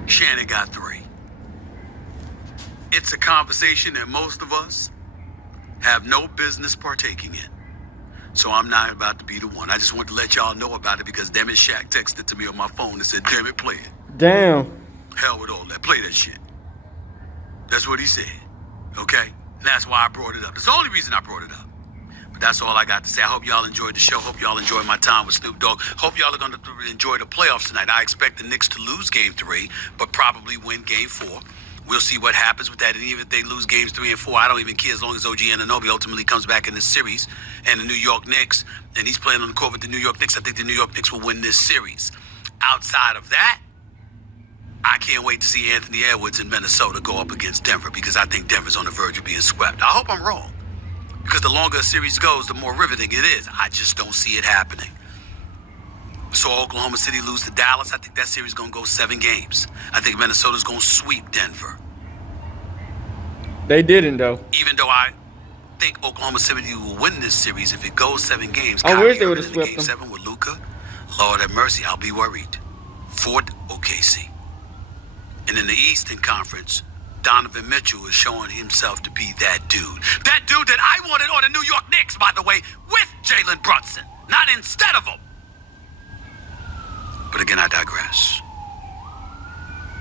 Shannon got 3. It's a conversation that most of us have no business partaking in. So I'm not about to be the one. I just want to let y'all know about it because damn it, Shaq texted to me on my phone and said, damn it, play it. Damn. Hell with all that. Play that shit. That's what he said. Okay? And that's why I brought it up. That's the only reason I brought it up. But that's all I got to say. I hope y'all enjoyed the show. Hope y'all enjoyed my time with Snoop Dogg. Hope y'all are going to enjoy the playoffs tonight. I expect the Knicks to lose Game 3, but probably win Game 4. We'll see what happens with that. And even if they lose Games 3 and 4, I don't even care as long as OG Anunoby ultimately comes back in this series. And the New York Knicks, and he's playing on the court with the New York Knicks, I think the New York Knicks will win this series. Outside of that, I can't wait to see Anthony Edwards in Minnesota go up against Denver because I think Denver's on the verge of being swept. I hope I'm wrong because the longer a series goes, the more riveting it is. I just don't see it happening. Saw Oklahoma City lose to Dallas. I think that series is going to go 7 games. I think Minnesota's going to sweep Denver. They didn't, though. Even though I think Oklahoma City will win this series if it goes 7 games. I wish they would have in swept Game them. 7 with Luka. Lord have mercy, I'll be worried. Fort OKC. And in the Eastern Conference, Donovan Mitchell is showing himself to be that dude. That dude that I wanted on the New York Knicks, by the way, with Jalen Brunson, not instead of him. But again, I digress.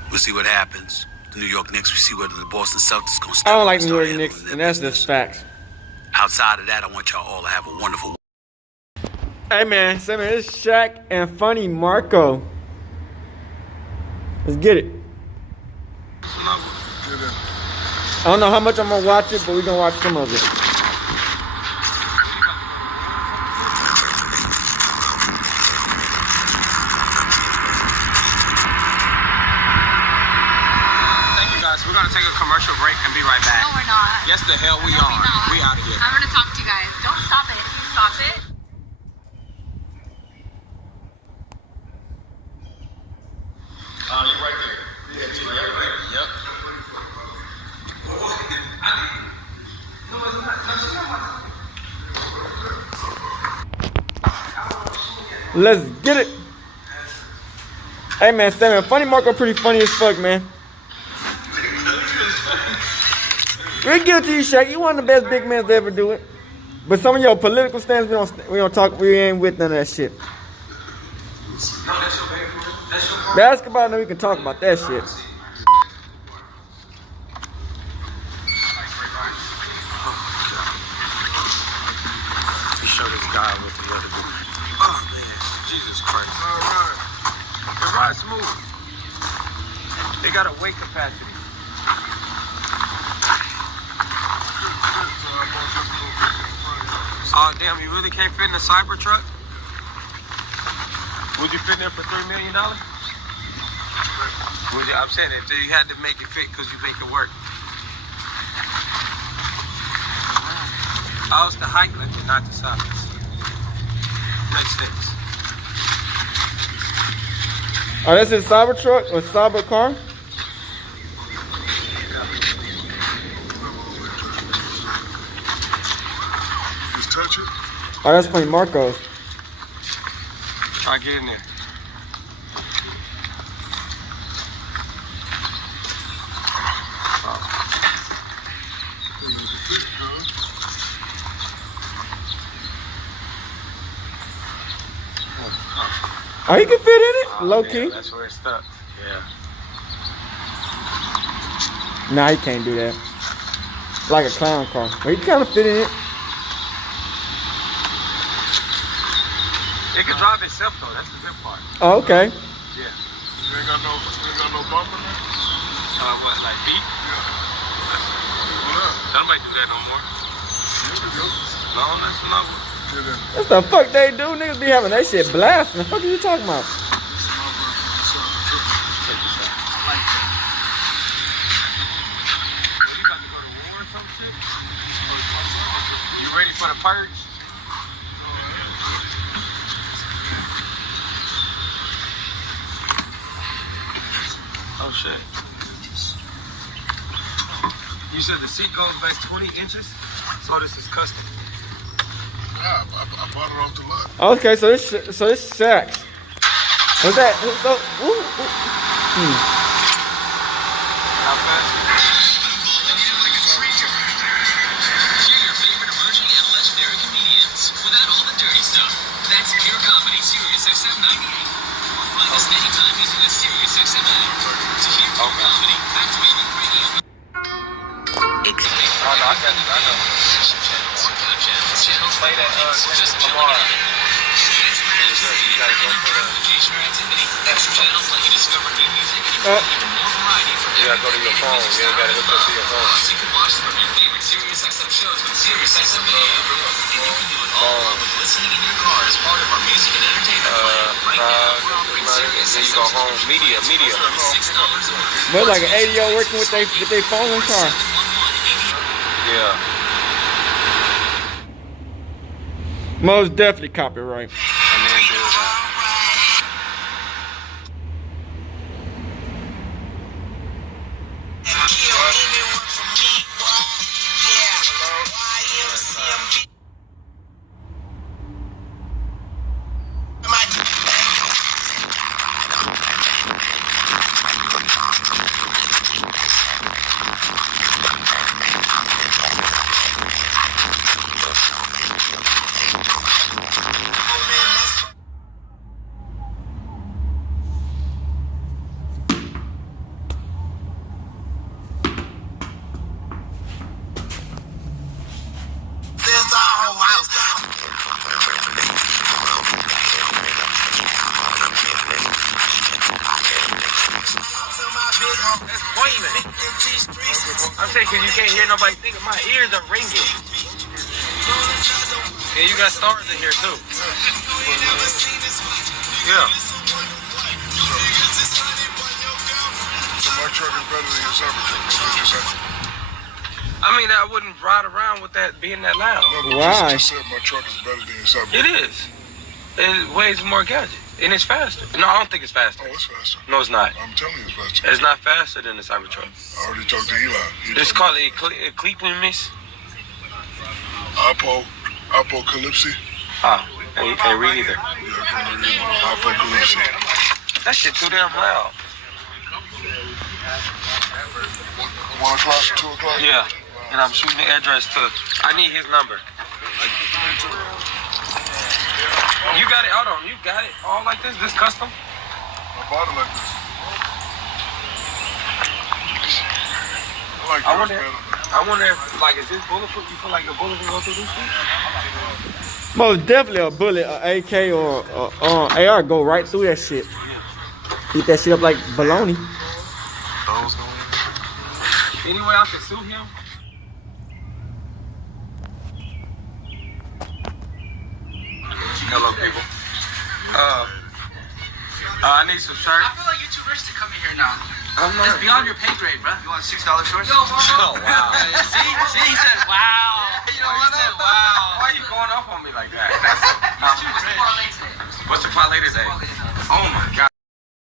We'll see what happens. The New York Knicks, we see whether the Boston Celtics going to start. I don't like New York Knicks, and that's just facts. Outside of that, I want y'all all to have a wonderful. Hey, man, say, man, it's Shaq and Funny Marco. Let's get it. I don't know how much I'm gonna watch it, but we're gonna watch some of it. Thank you guys. We're gonna take a commercial break and be right back. No, we're not. Yes, the hell we No, are. we're not. We out of here. I'm gonna talk to you guys. Don't stop it. Please stop it. You right there. Yep. Let's get it. Hey, man, say, man, Funny Marco pretty funny as fuck, man. We give it to you, Shaq. You one of the best big men to ever do it. But some of your political stands, we don't talk. We ain't with none of that shit. Basketball, no, we can talk about that shit. You show this guy with the other dude. Oh man, Jesus Christ! All right, the ride's smooth. They got a weight capacity. Oh damn, you really can't fit in a cyber truck? Would you fit in there for $3 million? Would you? I'm saying if you had to make it fit because you make it work. How's the height limit, not the size? Makes sense. Oh, that's his cyber truck or cyber car? Just touch it. Oh, that's Funny Marco's. Try get in there. Oh, he can fit in it, low key. That's where it's stuck. Yeah. Nah, he can't do that. Like a clown car. But he kind of fit in it. It can drive itself though. That's the good part. Oh, okay. Yeah. You ain't got no bump in there? What, like beat? Yeah. Nobody do that no more. No, that's another one. Get in. What the fuck they do? Niggas be having that shit blasting. The fuck are you talking about? Check this out. I like that. You about to go to war or some shit? You ready for the purge? Oh shit. You said the seat goes back 20 inches? So this is custom. Yeah, I bought it off the lot. Okay, so this Shaq. What's that? So, How fast? SiriusXM 98. Or find us anytime using the SiriusXM app. To hear more comedy, activating radio. Oh, no, I got you. I know. Play that, Kendrick Lamar. You gotta go for the... You gotta go to your phone. You ain't gotta hook up to your phone. You can watch some of your favorite SiriusXM shows with SiriusXM Video. And you can do it all with listening in your car as part of our music and entertainment plan. Right now, we're offering Then you go home. Media. $6 But like an 80-year working with their phone and car. Yeah. Most definitely copyright. And then do that. I'm saying, 'cause you can't hear nobody thinking. My ears are ringing. And you got stars in here, too. Yeah. So my truck is better than your Cybertruck. That's what you said. I mean, I wouldn't ride around with that being that loud. No, but Why? you just said my truck is better than your Cybertruck. It is. It weighs more gadgets. And it's faster. No, I don't think it's faster. Oh, it's faster. No, it's not. I'm telling you it's faster. It's not faster than the Cybertruck. I already talked to Eli. It's called Eclipse. Apocalypse. Ah, and you can't read either. Yeah, I can't read Apocalypse. That shit too damn loud. 1 o'clock, 2 o'clock? Yeah. And I'm shooting the address to... I need his number. You got it? Hold on. You got it all like this? This custom? I bought it like this. I like yours better. I wonder if, like, is this bulletproof? You feel like a bullet can go through this thing? Most definitely a bullet, a AK or AR go right through that shit. Eat that shit up like bologna. Any way I can sue him? Hello, people. I need some shirts. I feel like you're too rich to come in here now. I'm not. It's beyond your pay grade, bro. You want $6 shorts? Yo, Oh, wow. See, he said, wow. You know what? He said, wow. Why are you going off on me like that? What's the parlay today? What's the parlay today? Oh, my God.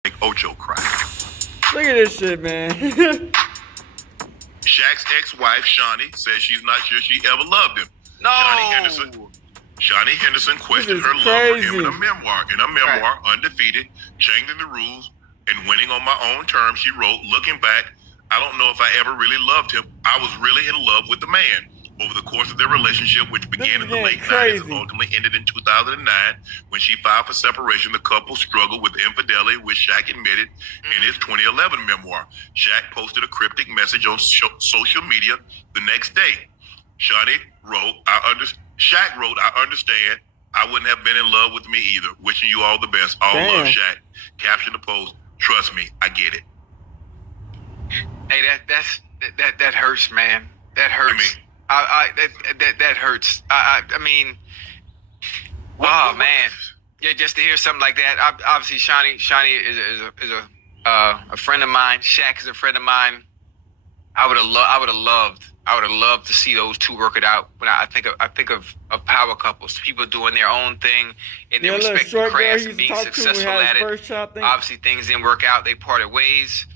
Make Ocho cry. Look at this shit, man. Shaq's ex-wife, Shawnee, says she's not sure she ever loved him. No. Shawnee Henderson questioned This her is love for him crazy. in a memoir. Undefeated, Changing the Rules, and Winning on My Own Terms, she wrote, looking back, I don't know if I ever really loved him. I was really in love with the man. Over the course of their relationship, which began in the late 90s and ultimately ended in 2009, when she filed for separation, the couple struggled with infidelity, which Shaq admitted in his 2011 memoir. Shaq posted a cryptic message on social media the next day. Shaq wrote, I understand. I wouldn't have been in love with me either. Wishing you all the best. All love, Shaq. Caption the post. Trust me, I get it. Hey, that hurts, man. That hurts. That hurts. I mean, oh man, yeah. Just to hear something like that. Obviously, Shawnee is a friend of mine. Shaq is a friend of mine. I would have loved to see those two work it out. When I think of power couples, people doing their own thing in their respective crafts and being successful at it. Obviously, things didn't work out. They parted ways.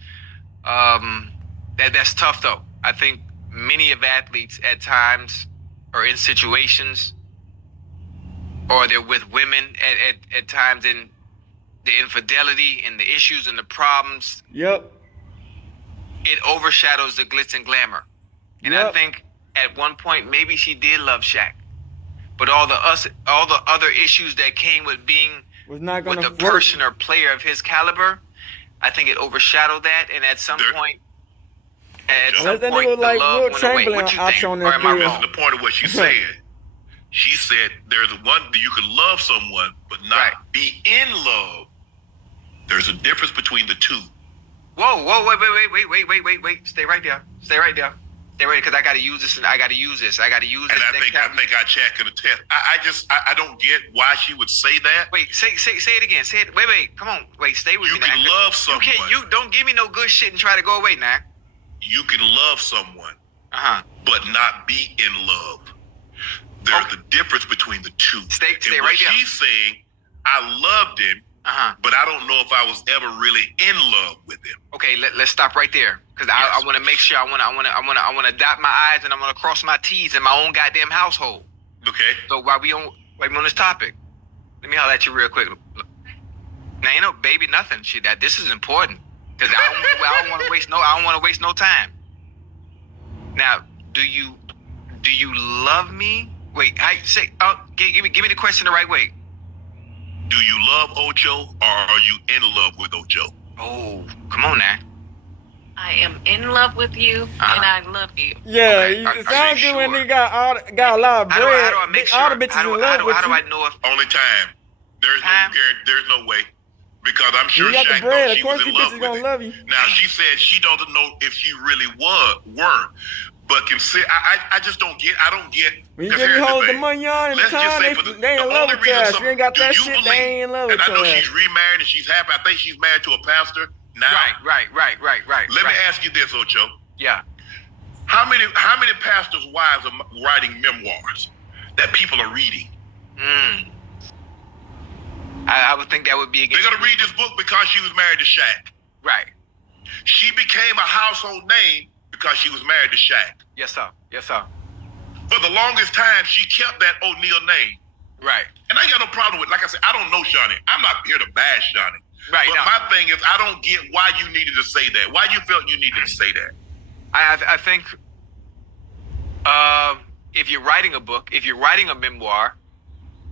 That's tough though. I think many of athletes at times are in situations, or they're with women at times, in the infidelity and the issues and the problems. Yep. It overshadows the glitz and glamour. And I think at one point maybe she did love Shaq, but all the other issues that came with being was not with gonna a work. person or player of his caliber, I think it overshadowed that. And at some point, Unless that nigga was like Will Chamberlain option on Or that am I field. missing the point of what she said? She said there's one that you can love someone but not be in love. There's a difference between the two. Whoa, wait. Stay right there. Stay right, because I gotta use this and I gotta use this. And I think our chat can attest. I don't get why she would say that. Wait, say it again. Say it. Wait. Come on. Wait, stay with me now. You can love someone. You don't give me no good shit and try to go away now. You can love someone, but not be in love. There's a difference between the two. Stay and right there. She's saying, I loved him, but I don't know if I was ever really in love with him. Okay, let's stop right there because I want to make sure I want to dot my I's and I want to cross my T's in my own goddamn household. Okay. So while we on this topic, let me holler at you real quick. Now you know, baby, nothing. This is important because I don't want to waste no time. Now, do you love me? Wait, give me the question the right way. Do you love Ocho or are you in love with Ocho? Oh, come on now. I am in love with you, and I love you. Yeah, Okay, it sounds good when they got a lot of bread. How do I make sure? All the bitches in love with How do you. I know if Only time. There's no way. Because I'm sure You got the Shaq bread, thought of she course was these in love bitches with gonna him. love you. Now she said she doesn't know if she really were. But consider, I just don't get. I don't get. When you get hold the money on and the Let's just time, say they for the in love only with your reason ass. You ain't got do that you shit, believe, they ain't in love with and I know your ass. she's remarried and she's happy. I think she's married to a pastor now. Right. Let me ask you this, Ocho. Yeah. How many pastors' wives are writing memoirs that people are reading? I would think that would be against. They're gonna read this book because she was married to Shaq. Right. She became a household name because she was married to Shaq. Yes, sir. For the longest time, she kept that O'Neal name. Right. And I ain't got no problem with, like I said, I don't know Shawnee. I'm not here to bash Shawnee. Right. But my thing is, I don't get why you needed to say that. Why you felt you needed to say that. I think if you're writing a book, if you're writing a memoir,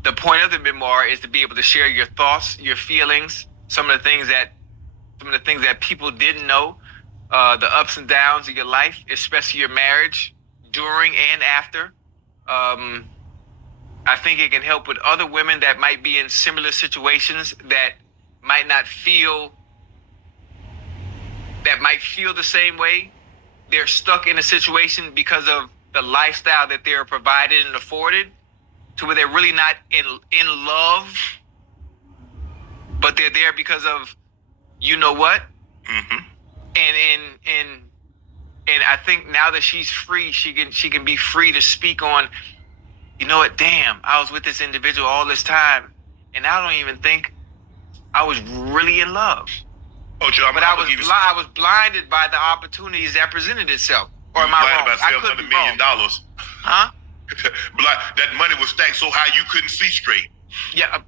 the point of the memoir is to be able to share your thoughts, your feelings, some of the things that people didn't know, the ups and downs of your life, especially your marriage, during and after. I think it can help with other women that might be in similar situations that might feel the same way. They're stuck in a situation because of the lifestyle that they're provided and afforded, to where they're really not in love, but they're there because of you know what. And I think now that she's free, she can be free to speak on, you know what, damn, I was with this individual all this time and I don't even think I was really in love. Ocho, but I was blinded by the opportunities that presented itself. Or am I wrong? I could be $700 million. Huh? That money was stacked so high you couldn't see straight. Yeah.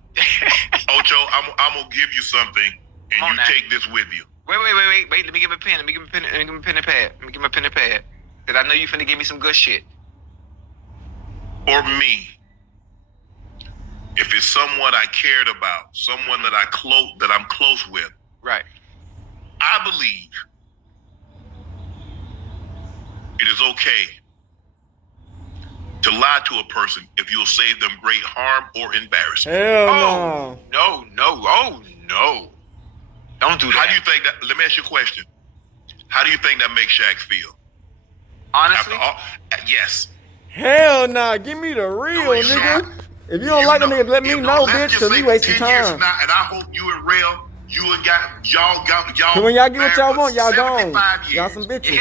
Ocho, I'm gonna give you something, and you take this with you. Wait. Let me give him a pen. Let me give him a pen and pad. Because I know you finna give me some good shit. Or me. If it's someone I cared about, someone that I'm close with. Right. I believe it is okay to lie to a person if you'll save them great harm or embarrassment. Hell no. Oh, no. Don't do that. How do you think that? Let me ask you a question. How do you think that makes Shaq feel? Honestly? Yes. Hell nah. Give me the real, nigga. If you don't like a nigga, let me know, bitch, because you wasting time. Now, and I hope you and Rail, y'all. Cause when y'all get what y'all want, y'all gone. Y'all some bitches.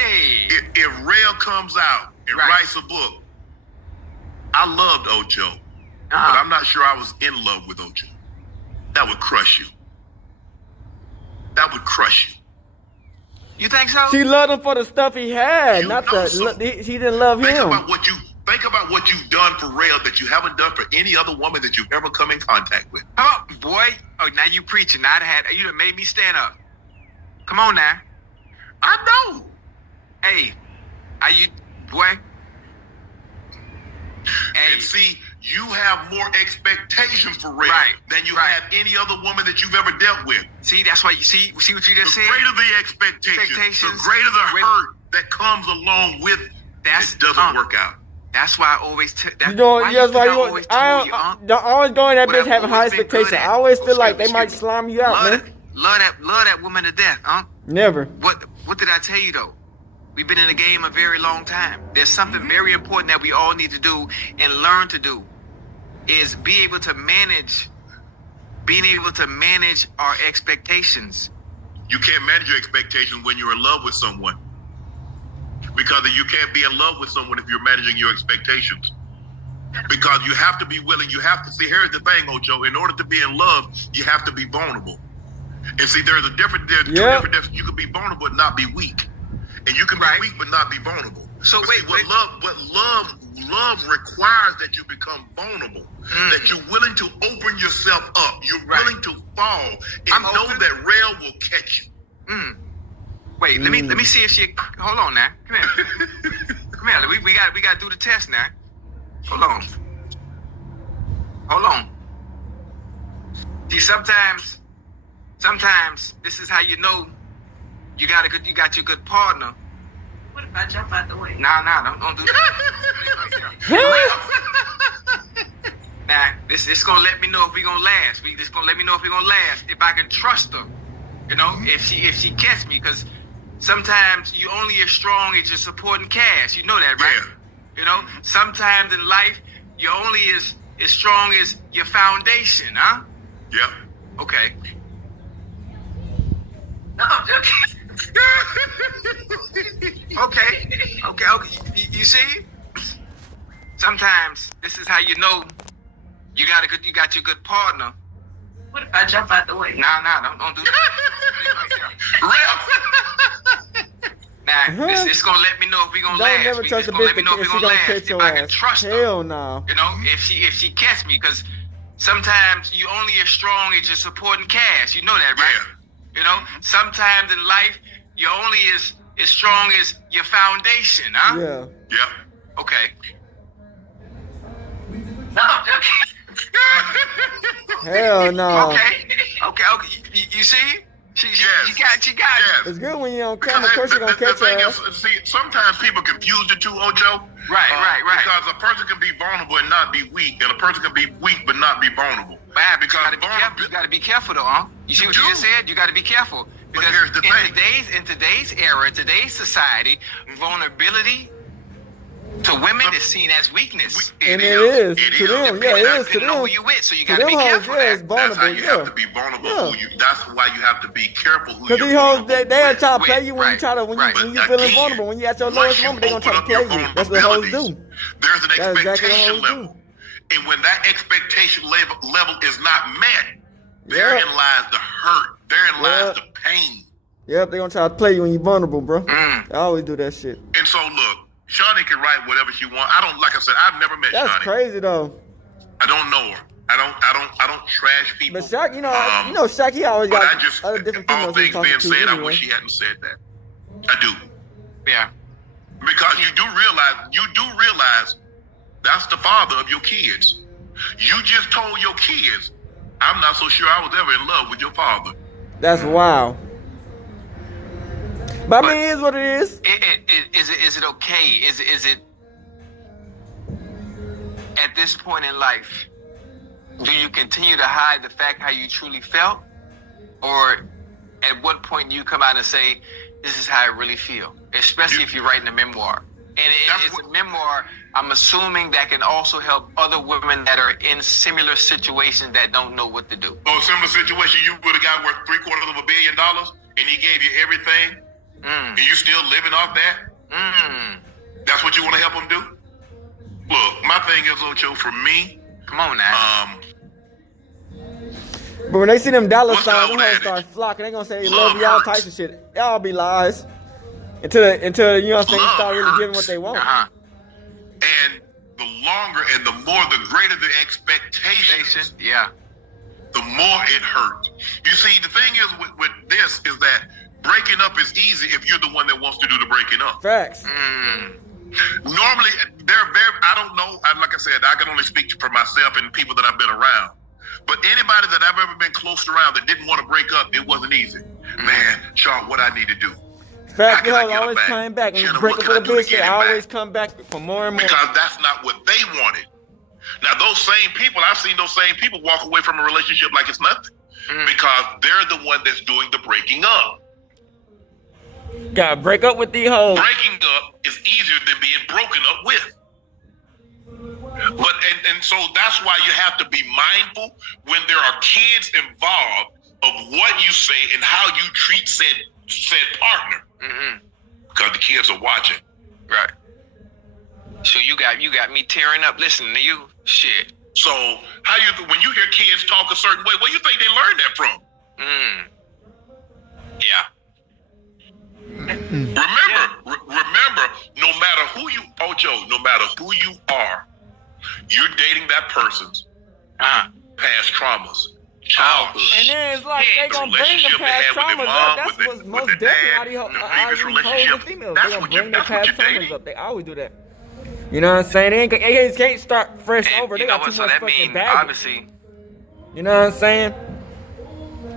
If Rail comes out and writes a book, I loved Ocho, but I'm not sure I was in love with Ocho. That would crush you. You think so? She loved him for the stuff he had, not she didn't love him. Think about what you've done for Rail that you haven't done for any other woman that you've ever come in contact with. How about, boy? Oh, now you preaching. Now you done made me stand up. Come on now. I know. Hey, are you, boy? And see, you have more expectations for real than you have any other woman that you've ever dealt with. See, that's why you see what you just said? The greater the expectations, the greater the hurt that comes along with it doesn't work out. That's why I always you know, that's why don't always go in that bitch having high expectations. I always feel like they might slime you out, man. Love that woman to death, huh? Never. What did I tell you though? We've been in the game a very long time. There's something very important that we all need to do and learn to do, is being able to manage our expectations. You can't manage your expectations when you're in love with someone. Because you can't be in love with someone if you're managing your expectations. Because you have to be willing. You have to see, here's the thing, Ocho. In order to be in love, you have to be vulnerable. And see, there's two different differences. You can be vulnerable and not be weak. And you can be weak but not be vulnerable. So love requires that you become vulnerable. That you're willing to open yourself up. You're willing to fall and know that rail will catch you. Wait, let me see if she. Hold on now. Come here. Come here. We got to do the test now. Hold on. See, sometimes this is how you know you got your good partner. What if I jump out the way? Nah, don't do that. Nah, this gonna let me know if we gonna last. This gonna let me know if we gonna last. If I can trust her, you know, if she catch me, because sometimes you only as strong as your supporting cast. You know that, right? Yeah. You know, sometimes in life you're only as strong as your foundation, huh? Yep. Okay. No, I'm joking. Okay. You see? Sometimes this is how you know you got your good partner. What if I jump out the way? Nah, don't do that. Nah, this gonna let me know if we gonna last. Don't never trust a bitch if she gonna catch your ass. Hell no. You know, if she catch me, because sometimes you only as strong as your supporting cast. You know that, right? Yeah. You know, sometimes in life you're only as strong as your foundation, huh? Yeah. Yep. Okay. No, I'm joking. Hell no. Okay. You see? She got it. It's good when you don't come. Of course you're gonna catch her ass. See, sometimes people confuse the two, Ocho. Right. Because a person can be vulnerable and not be weak, and a person can be weak but not be vulnerable. Right, because you gotta be careful though, huh? You see what you just said? You gotta be careful. Because here's the thing. In today's era, today's society, vulnerability to women is seen as weakness. And it is to them. Yeah, it is to them. Know who you with, so you To gotta them be hoes, careful. yeah, it's vulnerable. That's how you have to be vulnerable. That's why you have to be careful who Because you're these hoes, vulnerable they'll with. try to play you when you try to when you feeling Again, vulnerable. When you at your lowest moment, they're gonna try to play you. That's what hoes do. There's an That's exactly expectation what hoes level. And when that expectation level is not met, therein lies the hurt. Therein lies the pain. Yep, they're gonna try to play you when you're vulnerable, bro. I always do that shit. And so look, Shawnee can write whatever she wants. Like I said, I've never met That's Shawnee. crazy though. I don't know her. I don't trash people. But Shaq, you know, Shaq, he always got other different all females he's things being talking to said, I anyway. wish he hadn't said that. I do. Yeah. Because you do realize that's the father of your kids. You just told your kids, I'm not so sure I was ever in love with your father. That's wild. But I mean, it is what it is. Is it okay? Is it at this point in life? Do you continue to hide the fact how you truly felt, or at what point do you come out and say, "This is how I really feel"? Especially if you're writing a memoir, and it's a memoir. I'm assuming that can also help other women that are in similar situations that don't know what to do. Oh, similar situation. You would have got worth $750 million, and he gave you everything. And you still living off that? That's what you want to help him do? Look, my thing is, Ocho, for me. Come on now. But when they see them dollar signs, them hoes start flocking. They gonna say they love y'all types of shit. Y'all be lies. Until you know what I'm saying, you start really giving what they want. And the longer and the more, the greater the expectation, the more it hurts. You see, the thing is with this is that breaking up is easy if you're the one that wants to do the breaking up. Facts. Normally, they're very, I don't know, like I said, I can only speak for myself and people that I've been around. But anybody that I've ever been close around that didn't want to break up, it wasn't easy. Man, Sean, what I need to do. Fact, yo, always coming back. When you break up with a bitch, they always come back for more and more. Because that's not what they wanted. Now, those same people, I've seen those same people walk away from a relationship like it's nothing. Because they're the one that's doing the breaking up. Gotta break up with these hoes. Breaking up is easier than being broken up with. But and so that's why you have to be mindful when there are kids involved of what you say and how you treat said partner. Because the kids are watching. Right. So you got me tearing up listening to you. Shit. So when you hear kids talk a certain way, where you think they learned that from? Yeah. Remember, no matter who you are, you're dating that person's past traumas, childhood. And then it's like they gonna bring the past traumas up. That's what's most definitely how these hoes and females. They gonna bring their past traumas up. They always do that. You know what I'm saying? They just can't start fresh over. They got too much fucking baggage. Obviously, you know what I'm saying?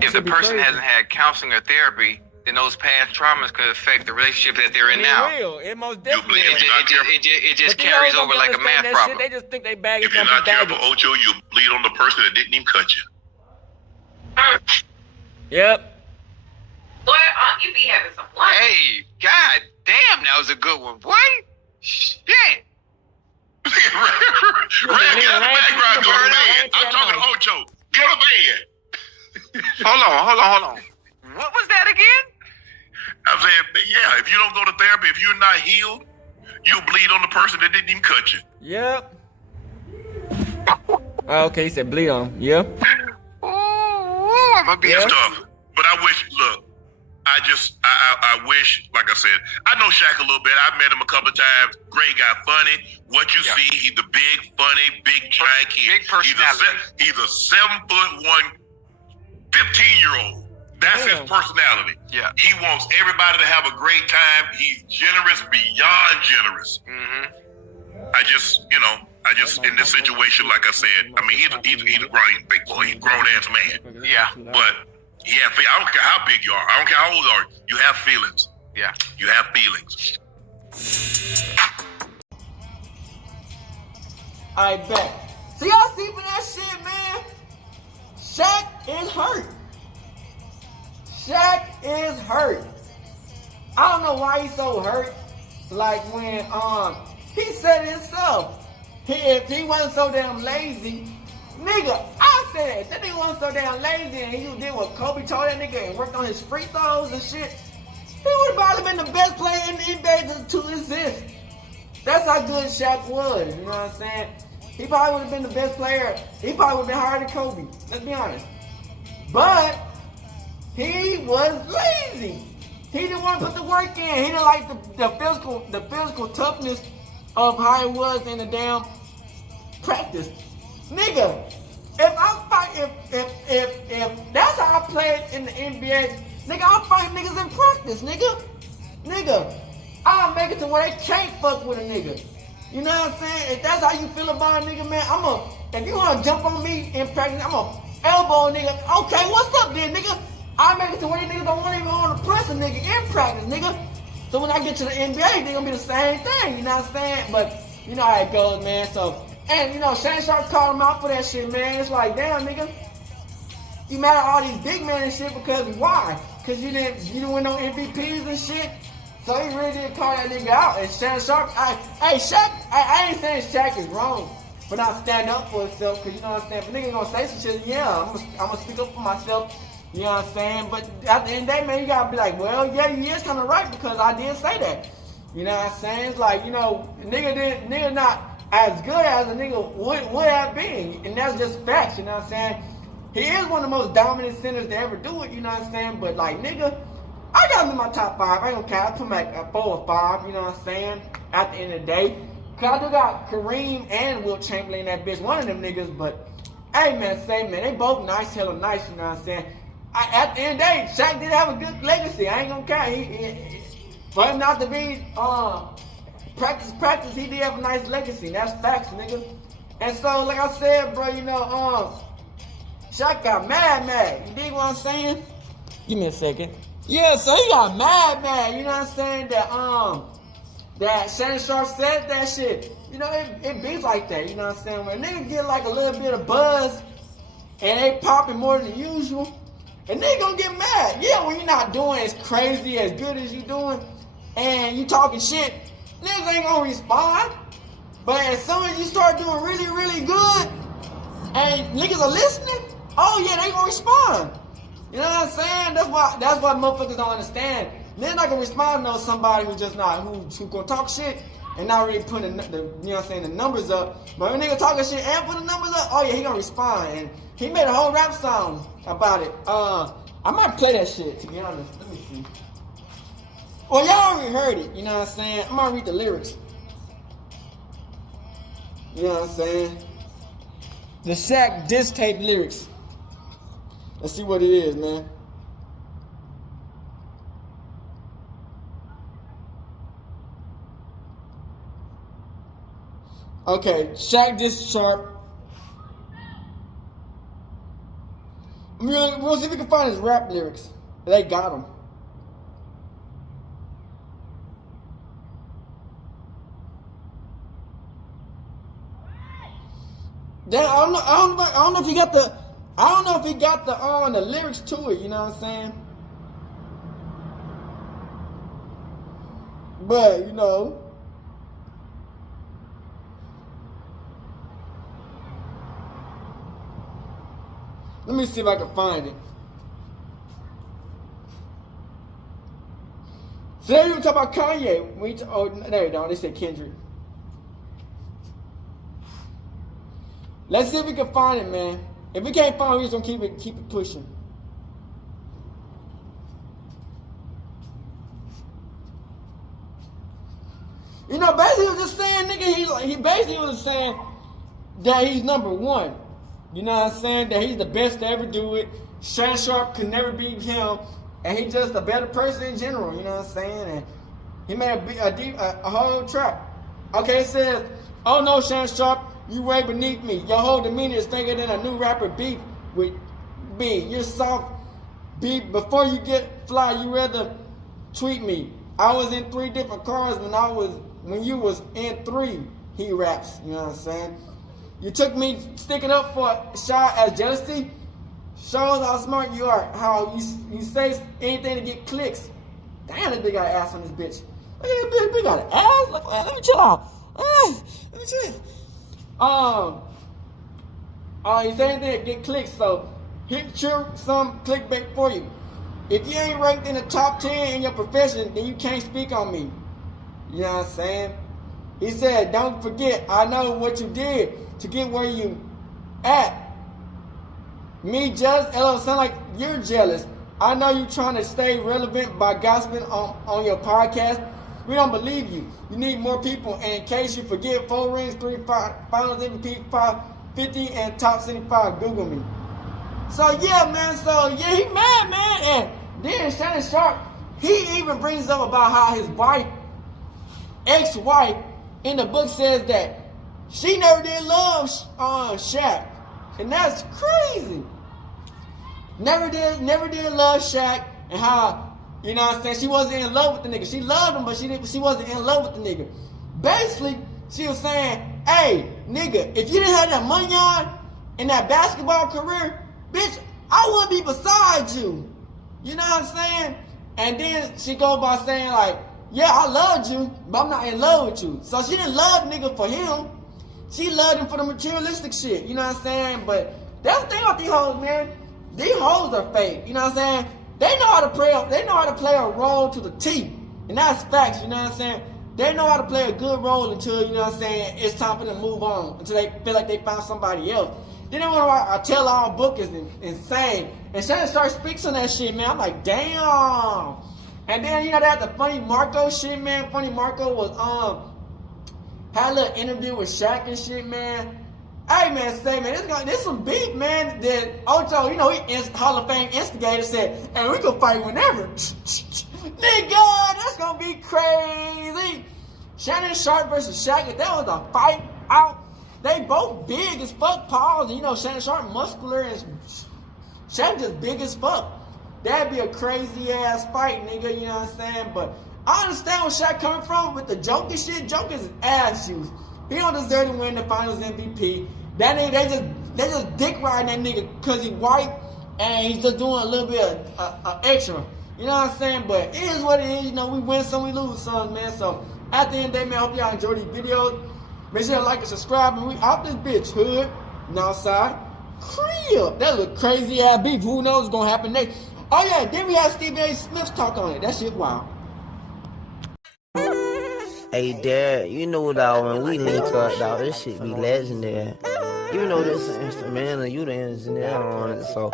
If the person hasn't had counseling or therapy, then those past traumas could affect the relationship that they're in now. It most definitely. It just carries over like a math problem. They just think they bag it. If you're not careful, Ocho, you bleed on the person that didn't even cut you. Yep. Boy, you be having some fun. Hey, god damn, that was a good one, boy. Shit. Red, get out the background, go to bed. I'm talking to Ocho. Get to bed. Hold on. What was that again? I'm saying, yeah, if you don't go to therapy, if you're not healed, you'll bleed on the person that didn't even cut you. Yep. Okay, he said bleed on him. Yep. I'm gonna be tough. But I wish, like I said, I know Shaq a little bit. I've met him a couple of times. Great guy, funny. What you see, he's the big, funny, big giant kid. Big personality. He's a 7'1", 15-year-old. That's his personality. Yeah. He wants everybody to have a great time. He's generous, beyond generous. I just in this situation, like I said, I mean, he's a big boy, he's a grown-ass man. Yeah. But I don't care how big you are. I don't care how old you are. You have feelings. Yeah. You have feelings. I bet. See y'all see for that shit, man? Shaq is hurt. Shaq is hurt. I don't know why he's so hurt. Like when he said it himself. If he wasn't so damn lazy, nigga, I said that nigga wasn't so damn lazy and he did what Kobe told that nigga and worked on his free throws and shit, he would have probably been the best player in the NBA to exist. That's how good Shaq was, you know what I'm saying? He probably would have been the best player. He probably would have been higher than Kobe, let's be honest. But he was lazy. He didn't want to put the work in. He didn't like the physical toughness of how it was in the damn practice. Nigga, if that's how I played in the NBA, nigga, I'll fight niggas in practice, nigga. I'll make it to where they can't fuck with a nigga. You know what I'm saying? If that's how you feel about a nigga, man, if you wanna jump on me in practice, I'm gonna elbow a nigga. Okay, what's up then, nigga? I'll make it to where these niggas don't want to even want to press a nigga in practice, nigga. So when I get to the NBA, they gonna be the same thing, you know what I'm saying? But you know how it goes, man. So, and you know, Shannon called him out for that shit, man. It's like, damn, nigga, you mad at all these big men and shit because why? Because you didn't win no MVPs and shit. So he really did call that nigga out. And Shannon Shaq, I ain't saying Shaq is wrong for not standing up for himself, because you know what I'm saying. If a nigga gonna say some shit, yeah, I'm gonna speak up for myself. You know what I'm saying? But at the end of the day, man, you gotta be like, well, yeah, he is kind of right because I did say that. You know what I'm saying? It's like, you know, nigga not as good as a nigga would have been, and that's just facts. You know what I'm saying? He is one of the most dominant centers to ever do it. You know what I'm saying? But like, nigga, I got him in my top 5. I ain't gonna care. I put him at 4 or 5. You know what I'm saying? At the end of the day, cause I do got Kareem and Wilt Chamberlain in that bitch. One of them niggas, but hey, man, they both nice, hella nice. You know what I'm saying? At the end of the day, Shaq did have a good legacy. I ain't gonna care. For him not to be practice, he did have a nice legacy. That's facts, nigga. And so, like I said, bro, you know, Shaq got mad. You dig what I'm saying? Give me a second. Yeah, so he got mad, you know what I'm saying? That Shannon Sharp said that shit. You know, it be like that, you know what I'm saying? When a nigga get like a little bit of buzz and they popping more than usual, and they gonna get mad. Yeah, when you're not doing as crazy, as good as you doing, and you talking shit, niggas ain't gonna respond. But as soon as you start doing really, really good, and niggas are listening, oh yeah, they gonna respond. You know what I'm saying? That's why motherfuckers don't understand. They're not gonna respond to somebody who just not who gonna talk shit and not really putting the you know what I'm saying, the numbers up. But when nigga talking shit and put the numbers up, oh yeah, he gonna respond. And he made a whole rap song about it. I might play that shit, to be honest. Let me see. Well, y'all already heard it, you know what I'm saying? I'm gonna read the lyrics. You know what I'm saying? The Shaq diss tape lyrics. Let's see what it is, man. Okay, Shaq diss Sharp. We'll see if we can find his rap lyrics. They got him. Then I don't know if he got the lyrics to it, you know what I'm saying? But, you know, let me see if I can find it. So they even talk about Kanye. Oh, there you go. They said Kendrick. Let's see if we can find it, man. If we can't find it, we're just gonna keep it pushing. You know, basically he was just saying, nigga, he basically was saying that he's number one. You know what I'm saying? That he's the best to ever do it. Shannon Sharp could never beat him. And he's just a better person in general, you know what I'm saying? And he made a whole track. Okay, it says, oh no, Shannon Sharp, you way beneath me. Your whole demeanor is thicker than a new rapper beef with me. You're soft beef. Before you get fly, you rather tweet me. I was in 3 different cars when you was in 3, he raps, you know what I'm saying? You took me sticking up for a shot as jealousy. Shows how smart you are. How you say anything to get clicks. Damn, that big got an ass on this bitch. Look at this big got an ass. Look, let me chill out. Let me chill. You say anything to get clicks. So hit some clickbait for you. If you ain't ranked in the top 10 in your profession, then you can't speak on me. You know what I'm saying? He said, don't forget, I know what you did to get where you at. Me jealous? It sound like you're jealous. I know you trying to stay relevant by gossiping on your podcast. We don't believe you. You need more people. And in case you forget, 4 rings, 3 finals MVP, 50, and top 75. Google me. So yeah, man. So yeah, he mad, man. And then Shannon Sharp, he even brings up about how his wife, ex-wife, in the book says that she never did love Shaq. And that's crazy. Never did love Shaq, and how, you know what I'm saying, she wasn't in love with the nigga. She loved him, but she wasn't in love with the nigga. Basically, she was saying, hey, nigga, if you didn't have that money on in that basketball career, bitch, I wouldn't be beside you. You know what I'm saying? And then she goes by saying like, yeah, I loved you, but I'm not in love with you. So she didn't love the nigga for him. She loved him for the materialistic shit. You know what I'm saying? But that's the thing about these hoes, man. These hoes are fake. You know what I'm saying? They know how to play a role to the T. And that's facts, you know what I'm saying? They know how to play a good role until, you know what I'm saying, it's time for them to move on. Until they feel like they found somebody else. Then they want to write a tell-all book is insane. And Shannon starts speaks on that shit, man. I'm like, damn. And then, you know, they had the Funny Marco shit, man. Funny Marco was, had a little interview with Shaq and shit, man. Hey, man, say, man, this some beef, man. That Ocho, you know, he Hall of Fame instigator said, hey, we can fight whenever. Nigga, that's gonna be crazy. Shannon Sharp versus Shaq, if that was a fight out, they both big as fuck, pause. And you know, Shannon Sharp muscular and Shaq just big as fuck. That'd be a crazy ass fight, nigga, you know what I'm saying? But I understand where Shaq coming from with the Joker shit. Joker's ass juice. He don't deserve to win the finals MVP. That nigga, they just dick riding that nigga because he white and he's just doing a little bit of extra. You know what I'm saying? But it is what it is. You know, we win some, we lose some, man. So at the end of the day, man, I hope y'all enjoy these videos. Make sure you like and subscribe. And we out this bitch hood, Northside, crib. That was a crazy ass beef. Who knows what's gonna happen next? Oh yeah, then we had Stephen A. Smith talk on it. That shit wild. Hey Dad, you know dog, when we link up, dog, this shit be legendary. You know this instrumental, you the engineer on it, so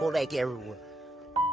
Kodak everywhere.